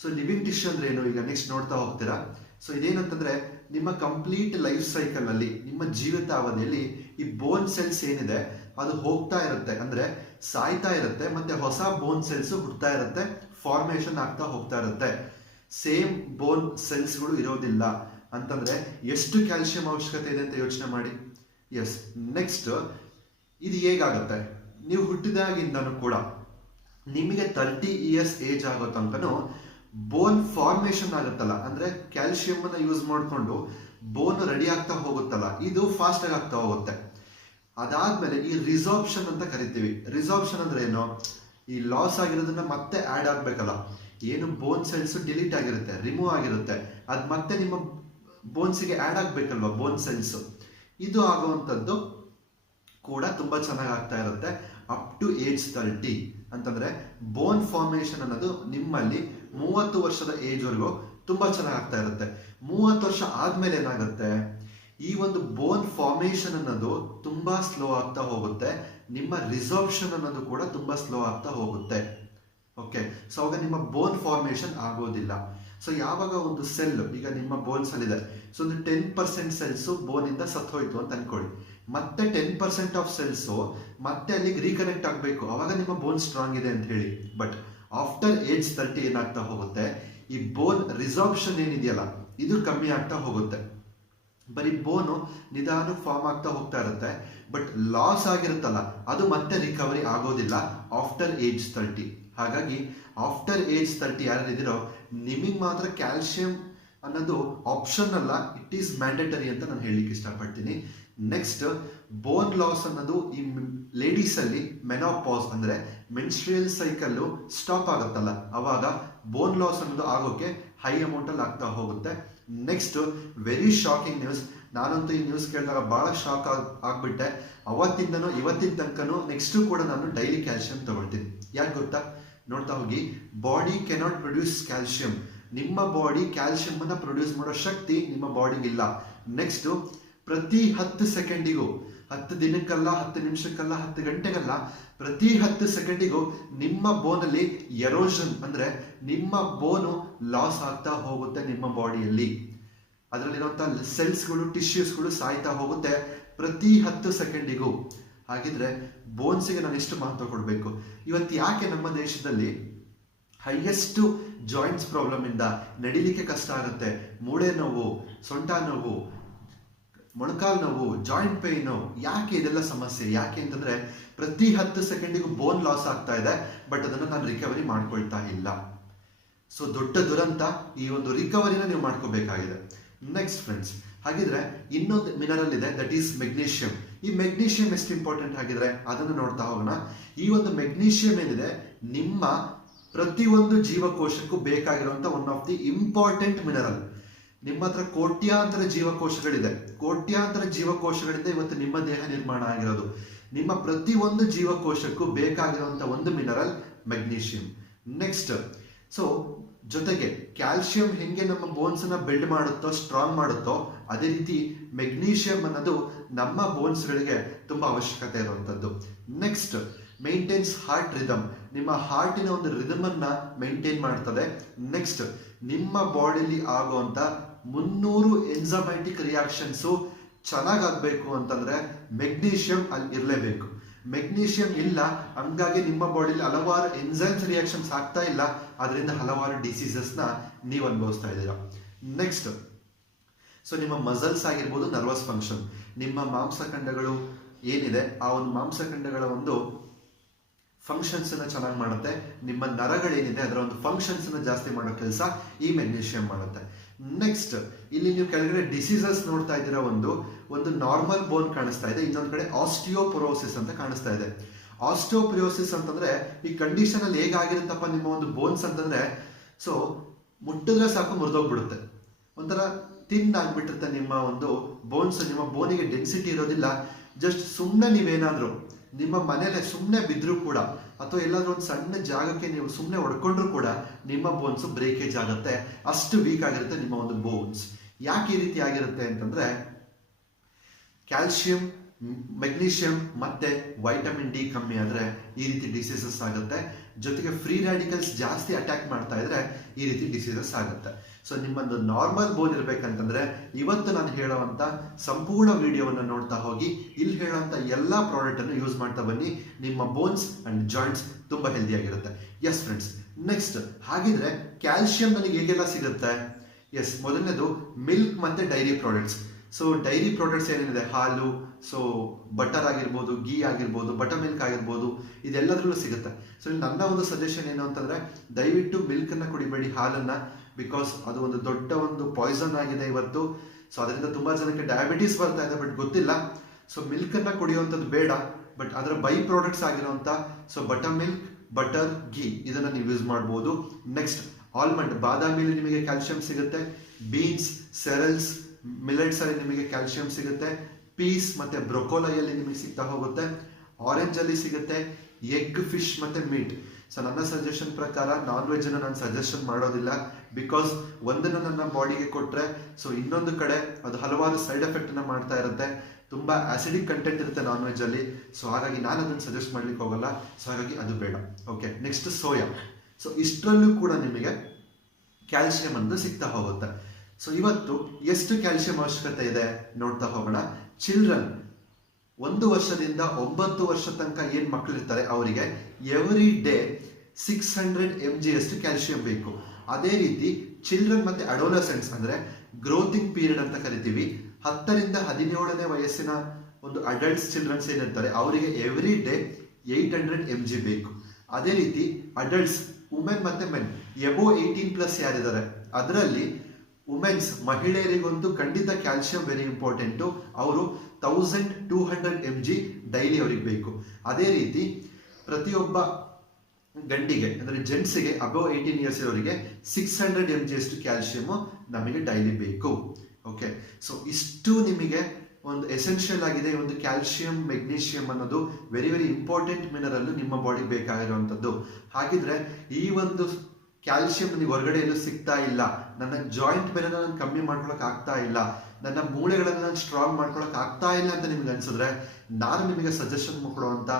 So living tissue ಅಂದ್ರೆ ಏನು, ಈಗ ನೆಕ್ಸ್ಟ್ ನೋಡ್ತಾ ಹೋಗ್ತೀರಾ. ಸೊ ಇದೇನಂತಂದ್ರೆ ನಿಮ್ಮ ಕಂಪ್ಲೀಟ್ ಲೈಫ್ ಸೈಕಲ್ ಅಲ್ಲಿ, ನಿಮ್ಮ ಜೀವಿತ ಅವಧಿಯಲ್ಲಿ ಈ ಬೋನ್ ಸೆಲ್ಸ್ ಏನಿದೆ ಅದು ಹೋಗ್ತಾ ಇರುತ್ತೆ, ಅಂದ್ರೆ ಸಾಯ್ತಾ ಇರುತ್ತೆ, ಮತ್ತೆ ಹೊಸ ಬೋನ್ ಸೆಲ್ಸ್ ಹುಡ್ತಾ ಇರುತ್ತೆ, ಫಾರ್ಮೇಶನ್ ಆಗ್ತಾ ಹೋಗ್ತಾ ಇರುತ್ತೆ. ಸೇಮ್ ಬೋನ್ ಸೆಲ್ಸ್ಗಳು ಇರೋದಿಲ್ಲ. ಅಂತಂದ್ರೆ ಎಷ್ಟು ಕ್ಯಾಲ್ಸಿಯಂ ಅವಶ್ಯಕತೆ ಇದೆ ಅಂತ ಯೋಚನೆ ಮಾಡಿ. ಎಸ್, ನೆಕ್ಸ್ಟ್ ಇದು ಹೇಗಾಗುತ್ತೆ, ನೀವು ಹುಟ್ಟಿದಾಗಿಂದನೂ ಕೂಡ ನಿಮಗೆ 30 ಇಯರ್ಸ್ ಏಜ್ ಆಗೋ ತನಕನೂ ಬೋನ್ ಫಾರ್ಮೇಶನ್ ಆಗುತ್ತಲ್ಲ, ಅಂದ್ರೆ ಕ್ಯಾಲ್ಸಿಯಂ ಅನ್ನ ಯೂಸ್ ಮಾಡಿಕೊಂಡು ಬೋನ್ ರೆಡಿ ಆಗ್ತಾ ಹೋಗುತ್ತಲ್ಲ, ಇದು ಫಾಸ್ಟ್ ಆಗಿ ಆಗ್ತಾ ಹೋಗುತ್ತೆ. ಅದಾದ್ಮೇಲೆ ಈ ರಿಸಾರ್ಪ್ಷನ್ ಅಂತ ಕರಿತೀವಿ. ರಿಸಾರ್ಪ್ಷನ್ ಅಂದ್ರೆ ಏನು, ಈ ಲಾಸ್ ಆಗಿರೋದನ್ನ ಮತ್ತೆ ಆಡ್ ಆಗ್ಬೇಕಲ್ಲ. ಏನು ಬೋನ್ ಸೆಲ್ಸ್ ಡಿಲೀಟ್ ಆಗಿರುತ್ತೆ, ರಿಮೂವ್ ಆಗಿರುತ್ತೆ, ಅದ್ ಮತ್ತೆ ನಿಮ್ಮ ಬೋನ್ಸ್ಗೆ ಆಡ್ ಆಗ್ಬೇಕಲ್ವಾ ಬೋನ್ ಸೆಲ್ಸ್. ಇದು ಆಗುವಂಥದ್ದು ಕೂಡ ತುಂಬಾ ಚೆನ್ನಾಗಿ ಆಗ್ತಾ ಇರುತ್ತೆ ಅಪ್ ಟು ಏಜ್ 30. ಅಂತಂದ್ರೆ ಬೋನ್ ಫಾರ್ಮೇಶನ್ ಅನ್ನೋದು ನಿಮ್ಮಲ್ಲಿ 30 ವರ್ಷದ ಏಜ್ ವರೆಗೂ ತುಂಬಾ ಚೆನ್ನಾಗಿ ಆಗ್ತಾ ಇರುತ್ತೆ. 30 ವರ್ಷ ಆದ್ಮೇಲೆ ಏನಾಗುತ್ತೆ, ಈ ಒಂದು ಬೋನ್ ಫಾರ್ಮೇಶನ್ ಅನ್ನೋದು ತುಂಬಾ ಸ್ಲೋ ಆಗ್ತಾ ಹೋಗುತ್ತೆ. ನಿಮ್ಮ ರಿಸಾರ್ಪ್ಷನ್ ಅನ್ನೋದು ಕೂಡ ತುಂಬಾ ಸ್ಲೋ ಆಗ್ತಾ ಹೋಗುತ್ತೆ. ಓಕೆ, ಸೊ ಅವಾಗ ನಿಮ್ಮ ಬೋನ್ ಫಾರ್ಮೇಶನ್ ಆಗೋದಿಲ್ಲ. ಸೊ ಯಾವಾಗ ಒಂದು ಸೆಲ್ ಈಗ ನಿಮ್ಮ ಬೋನ್ಸ್ ಅಲ್ಲಿ ಇದೆ, ಸೊ ಒಂದು 10% ಸೆಲ್ಸ್ ಬೋನ್ ಇಂದ ಸತ್ತೋಯ್ತು ಅಂತ ಅನ್ಕೊಳ್ಳಿ, ಮತ್ತೆ 10% ಆಫ್ ಸೆಲ್ಸ್ ಮತ್ತೆ ಅಲ್ಲಿಗೆ ರೀಕನೆಕ್ಟ್ ಆಗಬೇಕು, ಅವಾಗ ನಿಮ್ಮ ಬೋನ್ ಸ್ಟ್ರಾಂಗ್ ಇದೆ ಅಂತ ಹೇಳಿ. ಬಟ್ ಆಫ್ಟರ್ ಏಜ್ 30 ಏನಾಗ್ತಾ ಹೋಗುತ್ತೆ, ಈ ಬೋನ್ ರಿಸಾರ್ಪ್ಷನ್ ಏನಿದೆಯಲ್ಲ ಇದು ಕಮ್ಮಿ ಆಗ್ತಾ ಹೋಗುತ್ತೆ. ಬರೀ ಬೋನು ನಿಧಾನ ಫಾರ್ಮ್ ಆಗ್ತಾ ಹೋಗ್ತಾ ಇರುತ್ತೆ, ಬಟ್ ಲಾಸ್ ಆಗಿರುತ್ತಲ್ಲ ಅದು ಮತ್ತೆ ರಿಕವರಿ ಆಗೋದಿಲ್ಲ ಆಫ್ಟರ್ ಏಜ್ 30. ಹಾಗಾಗಿ ಆಫ್ಟರ್ ಏಜ್ 30 ಯಾರಿದ್ದೀರೋ ನಿಮಗೆ ಮಾತ್ರ ಕ್ಯಾಲ್ಸಿಯಂ ಅನ್ನೋದು ಆಪ್ಷನ್ ಅಲ್ಲ, ಇಟ್ ಈಸ್ ಮ್ಯಾಂಡೇಟರಿ ಅಂತ ನಾನು ಹೇಳಲಿಕ್ಕೆ ಇಷ್ಟಪಡ್ತೀನಿ. ನೆಕ್ಸ್ಟ್, ಬೋನ್ ಲಾಸ್ ಅನ್ನೋದು ಈ ಲೇಡೀಸ್ ಅಲ್ಲಿ ಮೆನೋಪಾಸ್ ಅಂದ್ರೆ ಮೆನ್ಸ್ಟ್ರಿಯಲ್ ಸೈಕಲ್ ಸ್ಟಾಪ್ ಆಗುತ್ತಲ್ಲ, ಅವಾಗ ಬೋನ್ ಲಾಸ್ ಅನ್ನೋದು ಆಗೋಕೆ ಹೈ ಅಮೌಂಟ್ ಅಲ್ಲಿ ಆಗ್ತಾ ಹೋಗುತ್ತೆ. Next, very shocking news. ನಾನಂತೂ ಈ ನ್ಯೂಸ್ ಕೇಳಿದಾಗ ಬಹಳ ಶಾಕ್ ಆಗ್ಬಿಟ್ಟೆ. ಅವತ್ತಿಂದನೂ ಇವತ್ತಿನ ತನಕನೂ ನೆಕ್ಸ್ಟ್ ಕೂಡ ನಾನು ಡೈಲಿ ಕ್ಯಾಲ್ಸಿಯಂ ತಗೊಳ್ತೀನಿ. ಯಾಕೆ ಗೊತ್ತಾ, ನೋಡ್ತಾ ಹೋಗಿ. Body cannot produce calcium. ನಿಮ್ಮ ಬಾಡಿ ಕ್ಯಾಲ್ಸಿಯಂ ಅನ್ನ ಪ್ರೊಡ್ಯೂಸ್ ಮಾಡೋ ಶಕ್ತಿ ನಿಮ್ಮ ಬಾಡಿಗಿಲ್ಲ. ನೆಕ್ಸ್ಟ್, ಪ್ರತಿ 10 ಸೆಕೆಂಡಿಗೂ, 10 ದಿನಕ್ಕಲ್ಲ, 10 ನಿಮಿಷಕ್ಕಲ್ಲ, 10 ಗಂಟೆಗಲ್ಲ, ಪ್ರತಿ 10 ಸೆಕೆಂಡಿಗೂ ನಿಮ್ಮ ಬೋನಲ್ಲಿ ಎರೋಷನ್ ಅಂದ್ರೆ ನಿಮ್ಮ ಬೋನು ಲಾಸ್ ಆಗ್ತಾ ಹೋಗುತ್ತೆ. ನಿಮ್ಮ ಬಾಡಿಯಲ್ಲಿ ಅದರಲ್ಲಿರುವಂತಹ ಸೆಲ್ಸ್ಗಳು, ಟಿಶ್ಯೂಸ್ಗಳು ಸಾಯ್ತಾ ಹೋಗುತ್ತೆ ಪ್ರತಿ 10 ಸೆಕೆಂಡಿಗೂ. ಹಾಗಿದ್ರೆ ಬೋನ್ಸ್ಗೆ ನಾನು ಎಷ್ಟು ಮಹತ್ವ ಕೊಡಬೇಕು. ಇವತ್ತು ಯಾಕೆ ನಮ್ಮ ದೇಶದಲ್ಲಿ ಹೈಯೆಸ್ಟ್ ಜಾಯಿಂಟ್ಸ್ ಪ್ರಾಬ್ಲಮ್ ಇಂದ ನಡಿಲಿಕ್ಕೆ ಕಷ್ಟ ಆಗುತ್ತೆ, ಮೂಳೆ ನೋವು, ಸೊಂಟ ನೋವು, ಮೊಣಕಾಲು ನೋವು, ಜಾಯಿಂಟ್ ಪೇನ್, ಯಾಕೆ ಇದೆಲ್ಲ ಸಮಸ್ಯೆ? ಯಾಕೆ ಅಂತಂದ್ರೆ ಪ್ರತಿ 10 ಸೆಕೆಂಡಿಗೂ ಬೋನ್ ಲಾಸ್ ಆಗ್ತಾ ಇದೆ, ಬಟ್ ಅದನ್ನು ನಾನು ರಿಕವರಿ ಮಾಡ್ಕೊಳ್ತಾ ಇಲ್ಲ. ಸೊ ದೊಡ್ಡ ದುರಂತ. ಈ ಒಂದು ರಿಕವರಿನ ನೀವು ಮಾಡ್ಕೋಬೇಕಾಗಿದೆ. ನೆಕ್ಸ್ಟ್ ಫ್ರೆಂಡ್ಸ್, ಹಾಗಿದ್ರೆ ಇನ್ನೊಂದು ಮಿನರಲ್ ಇದೆ, ದಟ್ ಈಸ್ ಮೆಗ್ನೀಷಿಯಂ. ಈ ಮೆಗ್ನೀಷಿಯಂ ಎಷ್ಟು ಇಂಪಾರ್ಟೆಂಟ್ ಆಗಿದ್ರೆ ಅದನ್ನು ನೋಡ್ತಾ ಹೋಗೋಣ. ಈ ಒಂದು ಮೆಗ್ನೀಷಿಯಂ ಏನಿದೆ ನಿಮ್ಮ ಪ್ರತಿಯೊಂದು ಜೀವಕೋಶಕ್ಕೂ ಬೇಕಾಗಿರುವಂತ one of the important mineral. ನಿಮ್ಮ ಹತ್ರ ಕೋಟ್ಯಾಂತರ ಜೀವಕೋಶಗಳಿದೆ. ಕೋಟ್ಯಾಂತರ ಜೀವಕೋಶಗಳಿಂದ ಇವತ್ತು ನಿಮ್ಮ ದೇಹ ನಿರ್ಮಾಣ ಆಗಿರೋದು. ನಿಮ್ಮ ಪ್ರತಿಯೊಂದು ಜೀವಕೋಶಕ್ಕೂ ಬೇಕಾಗಿರುವಂತ ಒಂದು ಮಿನರಲ್ ಮೆಗ್ನೀಷಿಯಂ. ನೆಕ್ಸ್ಟ್, ಸೊ ಜೊತೆಗೆ ಕ್ಯಾಲ್ಸಿಯಂ ಹೆಂಗೆ ನಮ್ಮ ಬೋನ್ಸ್ ನ ಬಿಲ್ಡ್ ಮಾಡುತ್ತೋ, ಸ್ಟ್ರಾಂಗ್ ಮಾಡುತ್ತೋ, ಅದೇ ರೀತಿ ಮೆಗ್ನೀಷಿಯಂ ಅನ್ನೋದು ನಮ್ಮ ಬೋನ್ಸ್ ಗಳಿಗೆ ತುಂಬಾ ಅವಶ್ಯಕತೆ ಇರುವಂತದ್ದು. Next, maintains heart rhythm. ನಿಮ್ಮ ಹಾರ್ಟಿನ ಒಂದು ರಿದಮ್ ಅನ್ನ ಮೇಂಟೈನ್ ಮಾಡ್ತದೆ. ನೆಕ್ಸ್ಟ್, ನಿಮ್ಮ ಬಾಡಿಲಿ ಆಗುವಂತ 300 ಎಂಜೈಮ್ಯಾಟಿಕ್ ರಿಯಾಕ್ಷನ್ಸ್ ಚೆನ್ನಾಗಾಗಬೇಕು ಅಂತಂದ್ರೆ ಮೆಗ್ನೀಷಿಯಂ ಅಲ್ಲಿ ಇರಲೇಬೇಕು. ಮೆಗ್ನೀಷಿಯಂ ಇಲ್ಲ, ಹಂಗಾಗಿ ನಿಮ್ಮ ಬಾಡಿಲಿ ಹಲವಾರು ಎಂಜೈಮ್ಸ್ ರಿಯಾಕ್ಷನ್ಸ್ ಆಗ್ತಾ ಇಲ್ಲ, ಅದರಿಂದ ಹಲವಾರು ಡಿಸೀಸಸ್ ನ ನೀವು ಅನುಭವಿಸ್ತಾ ಇದ್ದೀರಾ. ನೆಕ್ಸ್ಟ್, ಸೊ ನಿಮ್ಮ ಮಸಲ್ಸ್ ಆಗಿರ್ಬೋದು, ನರ್ವಸ್ ಫಂಕ್ಷನ್, ನಿಮ್ಮ ಮಾಂಸಖಂಡಗಳು ಏನಿದೆ ಆ ಒಂದು ಮಾಂಸಖಂಡಗಳ ಒಂದು ಫಂಕ್ಷನ್ಸ್ ಅನ್ನ ಚೆನ್ನಾಗಿ ಮಾಡುತ್ತೆ. ನಿಮ್ಮ ನರಗಳೇನಿದೆ ಅದರ ಒಂದು ಫಂಕ್ಷನ್ಸ್ ಅನ್ನ ಜಾಸ್ತಿ ಮಾಡೋ ಕೆಲಸ ಈ ಮೆಗ್ನೀಷಿಯಂ ಮಾಡುತ್ತೆ. ನೆಕ್ಸ್ಟ್, ಇಲ್ಲಿ ನೀವು ಕೆಳಗಡೆ ಡಿಸೀಸಸ್ ನೋಡ್ತಾ ಇದ್ದೀರಾ. ಒಂದು ನಾರ್ಮಲ್ ಬೋನ್ ಕಾಣಿಸ್ತಾ ಇದೆ, ಇನ್ನೊಂದು ಕಡೆ ಆಸ್ಟಿಯೋಪೊರೋಸಿಸ್ ಅಂತ ಕಾಣಿಸ್ತಾ ಇದೆ. ಆಸ್ಟಿಯೋಪೊರೋಸಿಸ್ ಅಂತಂದ್ರೆ ಈ ಕಂಡೀಷನ್ ಅಲ್ಲಿ ಹೇಗಾಗಿರುತ್ತಪ್ಪ ನಿಮ್ಮ ಒಂದು ಬೋನ್ಸ್ ಅಂತಂದ್ರೆ, ಸೊ ಮುಟ್ಟಿದ್ರೆ ಸಾಕು ಮುರಿದೋಗ್ಬಿಡುತ್ತೆ, ಒಂಥರ ತಿನ್ ಆಗ್ಬಿಟ್ಟಿರುತ್ತೆ ನಿಮ್ಮ ಒಂದು ಬೋನ್ಸ್. ನಿಮ್ಮ ಬೋನಿಗೆ ಡೆನ್ಸಿಟಿ ಇರೋದಿಲ್ಲ. ಜಸ್ಟ್ ಸುಮ್ಮನೆ ನೀವೇನಾದ್ರೂ ನಿಮ್ಮ ಮನೇಲೆ ಸುಮ್ಮನೆ ಬಿದ್ರೂ ಕೂಡ, ಅಥವಾ ಎಲ್ಲಾದ್ರೂ ಒಂದು ಸಣ್ಣ ಜಾಗಕ್ಕೆ ನೀವು ಸುಮ್ಮನೆ ಹೊಡ್ಕೊಂಡ್ರು ಕೂಡ ನಿಮ್ಮ ಬೋನ್ಸ್ ಬ್ರೇಕೇಜ್ ಆಗುತ್ತೆ. ಅಷ್ಟು ವೀಕ್ ಆಗಿರುತ್ತೆ ನಿಮ್ಮ ಒಂದು ಬೋನ್ಸ್. ಯಾಕೆ ಈ ರೀತಿ ಆಗಿರುತ್ತೆ ಅಂತಂದ್ರೆ ಕ್ಯಾಲ್ಸಿಯಂ, ಮೆಗ್ನೀಷಿಯಂ ಮತ್ತೆ ವೈಟಮಿನ್ ಡಿ ಕಮ್ಮಿ ಆದ್ರೆ ಈ ರೀತಿ ಡಿಸೀಸಸ್ ಆಗುತ್ತೆ. ಜೊತೆಗೆ ಫ್ರೀ ರ್ಯಾಡಿಕಲ್ಸ್ ಜಾಸ್ತಿ ಅಟ್ಯಾಕ್ ಮಾಡ್ತಾ ಇದ್ರೆ ಈ ರೀತಿ ಡಿಸೀಸಸ್ ಆಗುತ್ತೆ. ಸೊ ನಿಮ್ಮೊಂದು ನಾರ್ಮಲ್ ಬೋನ್ ಇರಬೇಕಂತಂದ್ರೆ ಇವತ್ತು ನಾನು ಹೇಳುವಂತ ಸಂಪೂರ್ಣ ವಿಡಿಯೋವನ್ನು ನೋಡ್ತಾ ಹೋಗಿ ಇಲ್ಲಿ ಹೇಳುವಂತ ಎಲ್ಲಾ ಪ್ರಾಡಕ್ಟ್ ಅನ್ನು ಯೂಸ್ ಮಾಡ್ತಾ ಬನ್ನಿ. ನಿಮ್ಮ ಬೋನ್ಸ್ ಅಂಡ್ ಜಾಯಿಂಟ್ಸ್ ತುಂಬಾ ಹೆಲ್ದಿ ಆಗಿರುತ್ತೆ. ಎಸ್ ಫ್ರೆಂಡ್ಸ್, ನೆಕ್ಸ್ಟ್ ಹಾಗಿದ್ರೆ ಕ್ಯಾಲ್ಸಿಯಂ ನನಗೆ ಹೇಗೆಲ್ಲ ಸಿಗುತ್ತೆ? ಎಸ್, ಮೊದಲನೇದು ಮಿಲ್ಕ್ ಮತ್ತೆ dairy products. So dairy products ಏನೇನಿದೆ, ಹಾಲು, ಸೊ ಬಟರ್ ಆಗಿರ್ಬೋದು, ಗೀ ಆಗಿರ್ಬೋದು, ಬಟರ್ ಮಿಲ್ಕ್ ಆಗಿರ್ಬೋದು, ಇದೆಲ್ಲದರಲ್ಲೂ ಸಿಗುತ್ತೆ. ಸೊ ನನ್ನ ಒಂದು ಸಜೆಷನ್ ಏನು ಅಂತಂದ್ರೆ ದಯವಿಟ್ಟು ಮಿಲ್ಕ್ ಅನ್ನ ಕುಡಿಬೇಡಿ, ಹಾಲನ್ನ, ಬಿಕಾಸ್ ಅದು ಒಂದು ದೊಡ್ಡ ಒಂದು ಪಾಯ್ಸನ್ ಆಗಿದೆ ಇವತ್ತು. ಸೊ ಅದರಿಂದ ತುಂಬಾ ಜನಕ್ಕೆ ಡಯಾಬಿಟೀಸ್ ಬರ್ತಾ ಇದೆ, ಬಟ್ ಗೊತ್ತಿಲ್ಲ. ಸೊ ಮಿಲ್ಕ್ ಅನ್ನ ಕುಡಿಯುವಂಥದ್ದು ಬೇಡ, ಬಟ್ ಅದರ ಬೈ ಪ್ರಾಡಕ್ಟ್ಸ್ ಆಗಿರುವಂತ ಸೊ ಬಟರ್ ಮಿಲ್ಕ್, ಬಟರ್, ಘೀ ಇದನ್ನ ನೀವು ಯೂಸ್ ಮಾಡಬಹುದು. ನೆಕ್ಸ್ಟ್ ಆಲ್ಮಂಡ್, ಬಾದಾಮಿಯಲ್ಲಿ ನಿಮಗೆ ಕ್ಯಾಲ್ಸಿಯಂ ಸಿಗುತ್ತೆ. ಬೀನ್ಸ್, ಸೆರಲ್ಸ್, ಮಿಲೆಟ್ಸ್ ಅಲ್ಲಿ ನಿಮಗೆ ಕ್ಯಾಲ್ಸಿಯಂ ಸಿಗುತ್ತೆ. ಪೀಸ್ ಮತ್ತೆ ಬ್ರೊಕೋಲಿಯಲ್ಲಿ ನಿಮಗೆ ಸಿಗ್ತಾ ಹೋಗುತ್ತೆ. ಆರೆಂಜ್ ಅಲ್ಲಿ ಸಿಗುತ್ತೆ. ಎಗ್, ಫಿಶ್ ಮತ್ತೆ ಮೀಟ್. ಸೊ ನನ್ನ ಸಜೆಷನ್ ಪ್ರಕಾರ ನಾನ್ ವೆಜ್ ಅನ್ನು ನಾನು ಸಜೆಷನ್ ಮಾಡೋದಿಲ್ಲ, ಬಿಕಾಸ್ ಒಂದನ್ನು ನನ್ನ ಬಾಡಿಗೆ ಕೊಟ್ರೆ ಸೊ ಇನ್ನೊಂದು ಕಡೆ ಅದು ಹಲವಾರು ಸೈಡ್ ಎಫೆಕ್ಟ್ ಅನ್ನ ಮಾಡ್ತಾ ಇರುತ್ತೆ. ತುಂಬಾ ಆಸಿಡಿಕ್ ಕಂಟೆಂಟ್ ಇರುತ್ತೆ ನಾನ್ ವೆಜ್ ಅಲ್ಲಿ. ಸೊ ಹಾಗಾಗಿ ನಾನು ಅದನ್ನು ಸಜೆಸ್ಟ್ ಮಾಡ್ಲಿಕ್ಕೆ ಹೋಗಲ್ಲ. ಸೊ ಹಾಗಾಗಿ ಅದು ಬೇಡ. Okay, next soya. ಸೊ ಇಷ್ಟರಲ್ಲೂ ಕೂಡ ನಿಮಗೆ ಕ್ಯಾಲ್ಸಿಯಂ ಅಂತ ಸಿಗ್ತಾ ಹೋಗುತ್ತೆ. ಸೊ ಇವತ್ತು ಎಷ್ಟು ಕ್ಯಾಲ್ಸಿಯಂ ಅವಶ್ಯಕತೆ ಇದೆ ನೋಡ್ತಾ ಹೋಗೋಣ. ಚಿಲ್ಡ್ರನ್ 1 ವರ್ಷದಿಂದ 9 ವರ್ಷ ತನಕ ಏನ್ ಮಕ್ಕಳು ಇರ್ತಾರೆ ಅವರಿಗೆ ಎವ್ರಿ ಡೇ 600 mg ಅಷ್ಟು ಕ್ಯಾಲ್ಸಿಯಂ ಬೇಕು. ಅದೇ ರೀತಿ ಚಿಲ್ಡ್ರನ್ ಮತ್ತೆ ಅಡೋಲಸೆಂಟ್ಸ್ ಅಂದ್ರೆ ಗ್ರೋತಿಂಗ್ ಪೀರಿಯಡ್ ಅಂತ ಕರಿತೀವಿ, 10 ರಿಂದ 17ನೇ ವಯಸ್ಸಿನ ಒಂದು ಅಡಲ್ಟ್ಸ್ ಚಿಲ್ಡ್ರನ್ಸ್ ಏನಿರ್ತಾರೆ ಅವರಿಗೆ ಎವ್ರಿ ಡೇ 800 mg ಬೇಕು. ಅದೇ ರೀತಿ ಅಡಲ್ಟ್ಸ್, ವುಮೆನ್ ಮತ್ತೆ ಮೆನ್ ಎಬೋ 18+ ಯಾರಿದ್ದಾರೆ ಅದರಲ್ಲಿ ವುಮೆನ್ಸ್, ಮಹಿಳೆಯರಿಗಂತೂ ಖಂಡಿತ ಕ್ಯಾಲ್ಸಿಯಂ ವೆರಿ ಇಂಪಾರ್ಟೆಂಟ್. ಅವರು 1200 mg ಡೈಲಿ ಅವ್ರಿಗೆ ಬೇಕು. ಅದೇ ರೀತಿ ಪ್ರತಿಯೊಬ್ಬ ಗಂಡಿಗೆ ಅಂದ್ರೆ ಜೆಂಟ್ಸ್ಗೆ ಅಬೌವ್ 18 ಇಯರ್ಸ್ ಅವರಿಗೆ 600 mg ಅಷ್ಟು ಕ್ಯಾಲ್ಸಿಯಂ ನಮಗೆ ಡೈಲಿ ಬೇಕು. ಓಕೆ, ಸೊ ಇಷ್ಟು ನಿಮಗೆ ಒಂದು ಎಸೆನ್ಷಿಯಲ್ ಆಗಿದೆ. ಒಂದು ಕ್ಯಾಲ್ಸಿಯಂ, ಮೆಗ್ನೀಷಿಯಂ ಅನ್ನೋದು ವೆರಿ ವೆರಿ ಇಂಪಾರ್ಟೆಂಟ್ ಮಿನರಲ್ ನಿಮ್ಮ ಬಾಡಿ ಬೇಕಾಗಿರುವಂತದ್ದು. ಹಾಗಿದ್ರೆ ಈ ಒಂದು ಕ್ಯಾಲ್ಸಿಯಂ ನನಗೆ ಹೊರಗಡೆ ಎಲ್ಲೂ ಸಿಗ್ತಾ ಇಲ್ಲ, ನನ್ನ ಜಾಯಿಂಟ್ ಬೆಲೆ ನಾನು ಕಮ್ಮಿ ಮಾಡ್ಕೊಳಕ್ ಆಗ್ತಾ ಇಲ್ಲ, ನನ್ನ ಮೂಳೆಗಳನ್ನ ನಾನು ಸ್ಟ್ರಾಂಗ್ ಮಾಡ್ಕೊಳಕ್ ಆಗ್ತಾ ಇಲ್ಲ ಅಂತ ನಿಮ್ಗೆ ಅನ್ಸಿದ್ರೆ ನಾನು ನಿಮಗೆ ಸಜೆಷನ್ ಕೊಡುವಂತ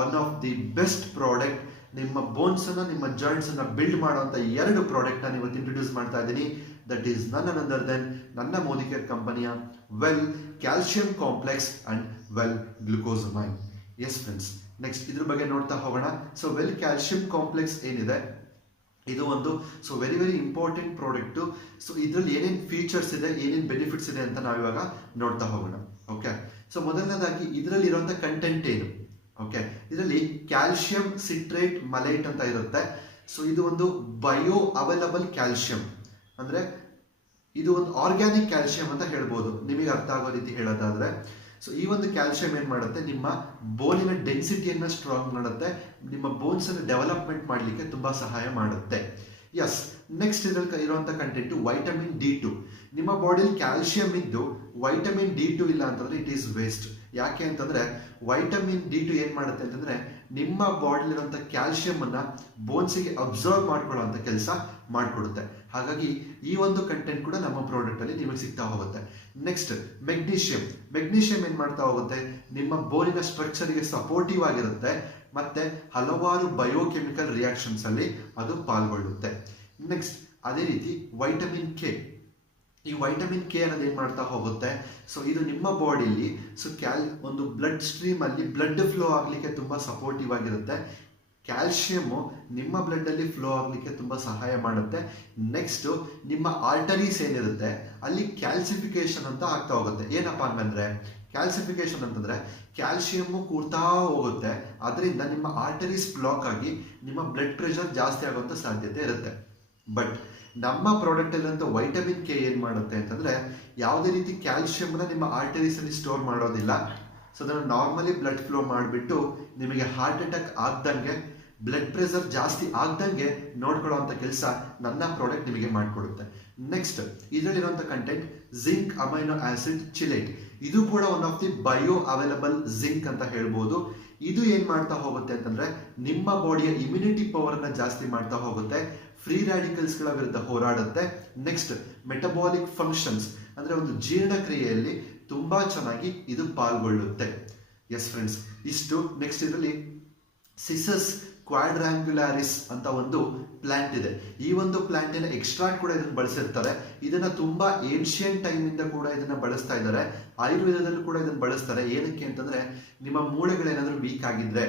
one of the best product, ನಿಮ್ಮ ಬೋನ್ಸ್ ಅನ್ನ, ನಿಮ್ಮ ಜಾಯಿಂಟ್ಸ್ ಅನ್ನ ಬಿಲ್ಡ್ ಮಾಡುವಂತ 2 ಪ್ರಾಡಕ್ಟ್ ನಾನು ಇವತ್ತು ಇಂಟ್ರೊಡ್ಯೂಸ್ ಮಾಡ್ತಾ ಇದ್ದೀನಿ. That is none another than ನನ್ನ ಮೋದಿಕೇರ್ ಕಂಪನಿಯ well calcium complex and well glucosamine. Yes friends, next ಇದ್ರ ಬಗ್ಗೆ ನೋಡ್ತಾ ಹೋಗೋಣ. ಸೊ ವೆಲ್ ಕ್ಯಾಲ್ಸಿಯಂ ಕಾಂಪ್ಲೆಕ್ಸ್ ಏನಿದೆ ಇದು ಒಂದು so very very important product. So ಇದರಲ್ಲಿ ಏನೇನು ಫೀಚರ್ಸ್ ಇದೆ, ಏನೇನು ಬೆನಿಫಿಟ್ಸ್ ಇದೆ ಅಂತ ನಾವು ಇವಾಗ ನೋಡ್ತಾ ಹೋಗೋಣ. ಓಕೆ, ಸೊ ಮೊದಲನೇದಾಗಿ ಇದರಲ್ಲಿ ಇರುವಂತ ಕಂಟೆಂಟ್ ಏನು? ಓಕೆ, ಇದರಲ್ಲಿ ಕ್ಯಾಲ್ಸಿಯಂ ಸಿಟ್ರೇಟ್ ಮಲೈಟ್ ಅಂತ ಇರುತ್ತೆ. ಸೊ ಇದು ಒಂದು ಬಯೋ ಅವೈಲಬಲ್ ಕ್ಯಾಲ್ಸಿಯಂ, ಅಂದ್ರೆ ಇದು ಒಂದು ಆರ್ಗ್ಯಾನಿಕ್ ಕ್ಯಾಲ್ಸಿಯಂ ಅಂತ ಹೇಳ್ಬೋದು ನಿಮಗೆ ಅರ್ಥ ಆಗೋ ರೀತಿ ಹೇಳೋದಾದ್ರೆ. ಸೊ ಈ ಒಂದು ಕ್ಯಾಲ್ಸಿಯಂ ಏನ್ ಮಾಡುತ್ತೆ, ನಿಮ್ಮ ಬೋನಿನ ಡೆನ್ಸಿಟಿಯನ್ನ ಸ್ಟ್ರಾಂಗ್ ಮಾಡುತ್ತೆ, ನಿಮ್ಮ ಬೋನ್ಸ್ ಅನ್ನು ಡೆವಲಪ್ಮೆಂಟ್ ಮಾಡಲಿಕ್ಕೆ ತುಂಬಾ ಸಹಾಯ ಮಾಡುತ್ತೆ. ಎಸ್, ನೆಕ್ಸ್ಟ್ ಇದರಲ್ಲಿ ಇರುವಂತ ಕಂಟೆಂಟ್ ವೈಟಮಿನ್ D2. ನಿಮ್ಮ ಬಾಡಿಯಲ್ಲಿ ಕ್ಯಾಲ್ಸಿಯಂ ಇದ್ದು ವೈಟಮಿನ್ D2 ಇಲ್ಲ ಅಂತಂದ್ರೆ ಇಟ್ ಈಸ್ ವೇಸ್ಟ್. ಯಾಕೆ ಅಂತಂದ್ರೆ ವೈಟಮಿನ್ D2 ಏನ್ ಮಾಡುತ್ತೆ ಅಂತಂದ್ರೆ ನಿಮ್ಮ ಬಾಡಿಲಿರುವಂತ ಕ್ಯಾಲ್ಸಿಯಂ ಅನ್ನ ಬೋನ್ಸಿಗೆ ಅಬ್ಸರ್ವ್ ಮಾಡ್ಕೊಳ್ಳುವಂತ ಕೆಲಸ ಮಾಡಿಕೊಡುತ್ತೆ. ಹಾಗಾಗಿ ಈ ಒಂದು ಕಂಟೆಂಟ್ ಕೂಡ ನಮ್ಮ ಪ್ರಾಡಕ್ಟ್ ಅಲ್ಲಿ ನಿಮಗೆ ಸಿಗ್ತಾ ಹೋಗುತ್ತೆ. Next magnesium. ಮೆಗ್ನೀಷಿಯಂ ಏನ್ ಮಾಡ್ತಾ ಹೋಗುತ್ತೆ, ನಿಮ್ಮ ಬೋನಿನ ಸ್ಟ್ರಕ್ಚರ್ಗೆ ಸಪೋರ್ಟಿವ್ ಆಗಿರುತ್ತೆ ಮತ್ತೆ ಹಲವಾರು ಬಯೋಕೆಮಿಕಲ್ ರಿಯಾಕ್ಷನ್ಸ್ ಅಲ್ಲಿ ಅದು ಪಾಲ್ಗೊಳ್ಳುತ್ತೆ. ನೆಕ್ಸ್ಟ್ ಅದೇ ರೀತಿ ವೈಟಮಿನ್ ಕೆ. ಈ ವೈಟಮಿನ್ ಕೆ ಅನ್ನೋದು ಏನ್ ಮಾಡ್ತಾ ಹೋಗುತ್ತೆ, ಸೊ ಇದು ನಿಮ್ಮ ಬಾಡಿಲಿ ಸೊ ಒಂದು ಬ್ಲಡ್ ಸ್ಟ್ರೀಮ್ ಅಲ್ಲಿ ಬ್ಲಡ್ ಫ್ಲೋ ಆಗ್ಲಿಕ್ಕೆ ತುಂಬಾ ಸಪೋರ್ಟಿವ್ ಆಗಿರುತ್ತೆ. ಕ್ಯಾಲ್ಸಿಯಂ ನಿಮ್ಮ ಬ್ಲಡ್ ಅಲ್ಲಿ ಫ್ಲೋ ಆಗ್ಲಿಕ್ಕೆ ತುಂಬಾ ಸಹಾಯ ಮಾಡುತ್ತೆ. ನೆಕ್ಸ್ಟ್ ನಿಮ್ಮ ಆರ್ಟರೀಸ್ ಏನಿರುತ್ತೆ ಅಲ್ಲಿ ಕ್ಯಾಲ್ಸಿಫಿಕೇಶನ್ ಅಂತ ಆಗ್ತಾ ಹೋಗುತ್ತೆ. ಏನಪ್ಪಾ ಅಂತಂದ್ರೆ ಕ್ಯಾಲ್ಸಿಫಿಕೇಶನ್ ಅಂತಂದ್ರೆ ಕ್ಯಾಲ್ಸಿಯಂ ಕೂರ್ತಾ ಹೋಗುತ್ತೆ, ಅದರಿಂದ ನಿಮ್ಮ ಆರ್ಟರೀಸ್ ಬ್ಲಾಕ್ ಆಗಿ ನಿಮ್ಮ ಬ್ಲಡ್ ಪ್ರೆಷರ್ ಜಾಸ್ತಿ ಆಗುವಂತ ಸಾಧ್ಯತೆ ಇರುತ್ತೆ. ಬಟ್ ನಮ್ಮ ಪ್ರಾಡಕ್ಟ್ ಅಲ್ಲಂತ ವೈಟಮಿನ್ ಕೆ ಏನ್ ಮಾಡುತ್ತೆ ಅಂತಂದ್ರೆ ಯಾವುದೇ ರೀತಿ ಕ್ಯಾಲ್ಸಿಯಂ ನಿಮ್ಮ ಆರ್ಟರೀಸ್ ಅಲ್ಲಿ ಸ್ಟೋರ್ ಮಾಡೋದಿಲ್ಲ. ಸೊ ಅದನ್ನು ನಾರ್ಮಲಿ ಬ್ಲಡ್ ಫ್ಲೋ ಮಾಡಿಬಿಟ್ಟು ನಿಮಗೆ ಹಾರ್ಟ್ ಅಟ್ಯಾಕ್ ಆಗ್ದಂಗೆ, ಬ್ಲಡ್ ಪ್ರೆಷರ್ ಜಾಸ್ತಿ ಆಗ್ದಂಗೆ ನೋಡ್ಕೊಳ್ಳುವಂತ ಕೆಲಸ ನನ್ನ ಪ್ರಾಡಕ್ಟ್ ನಿಮಗೆ ಮಾಡಿಕೊಡುತ್ತೆ. ನೆಕ್ಸ್ಟ್ ಇದರಲ್ಲಿರುವಂತ content zinc amino acid chelate. ಇದು ಕೂಡ one of the bioavailable zinc ಅಂತ ಹೇಳ್ಬೋದು. ಇದು ಏನ್ ಮಾಡ್ತಾ ಹೋಗುತ್ತೆ ಅಂತಂದ್ರೆ ನಿಮ್ಮ ಬಾಡಿಯ ಇಮ್ಯುನಿಟಿ ಪವರ್ ಅನ್ನ ಜಾಸ್ತಿ ಮಾಡ್ತಾ ಹೋಗುತ್ತೆ, ಫ್ರೀ ರ್ಯಾಡಿಕಲ್ಸ್ ಗಳ ವಿರುದ್ಧ ಹೋರಾಡುತ್ತೆ. ನೆಕ್ಸ್ಟ್ ಮೆಟಬಾಲಿಕ್ ಫಂಕ್ಷನ್ಸ್, ಅಂದರೆ ಒಂದು ಜೀರ್ಣಕ್ರಿಯೆಯಲ್ಲಿ ತುಂಬ ಚೆನ್ನಾಗಿ ಇದು ಪಾಲ್ಗೊಳ್ಳುತ್ತೆ. ಎಸ್ ಫ್ರೆಂಡ್ಸ್, ಇಷ್ಟು. ನೆಕ್ಸ್ಟ್ ಇದರಲ್ಲಿ ಸಿಸಸ್ ಕ್ವಾಡ್ರ್ಯಾಂಗ್ಯುಲಾರಿಸ್ ಅಂತ ಒಂದು ಪ್ಲಾಂಟ್ ಇದೆ. ಈ ಒಂದು ಪ್ಲಾಂಟಿನ ಎಕ್ಸ್ಟ್ರಾಕ್ಟ್ ಕೂಡ ಇದನ್ನು ಬಳಸಿರ್ತಾರೆ. ಇದನ್ನ ತುಂಬಾ ಏನ್ಷಿಯಂಟ್ ಟೈಮ್ ಇಂದ ಕೂಡ ಇದನ್ನ ಬಳಸ್ತಾ ಇದ್ದಾರೆ. ಆಯುರ್ವೇದದಲ್ಲೂ ಕೂಡ ಇದನ್ನು ಬಳಸ್ತಾರೆ. ಏನಕ್ಕೆ ಅಂತಂದ್ರೆ, ನಿಮ್ಮ ಮೂಳೆಗಳೇನಾದ್ರೂ ವೀಕ್ ಆಗಿದ್ರೆ,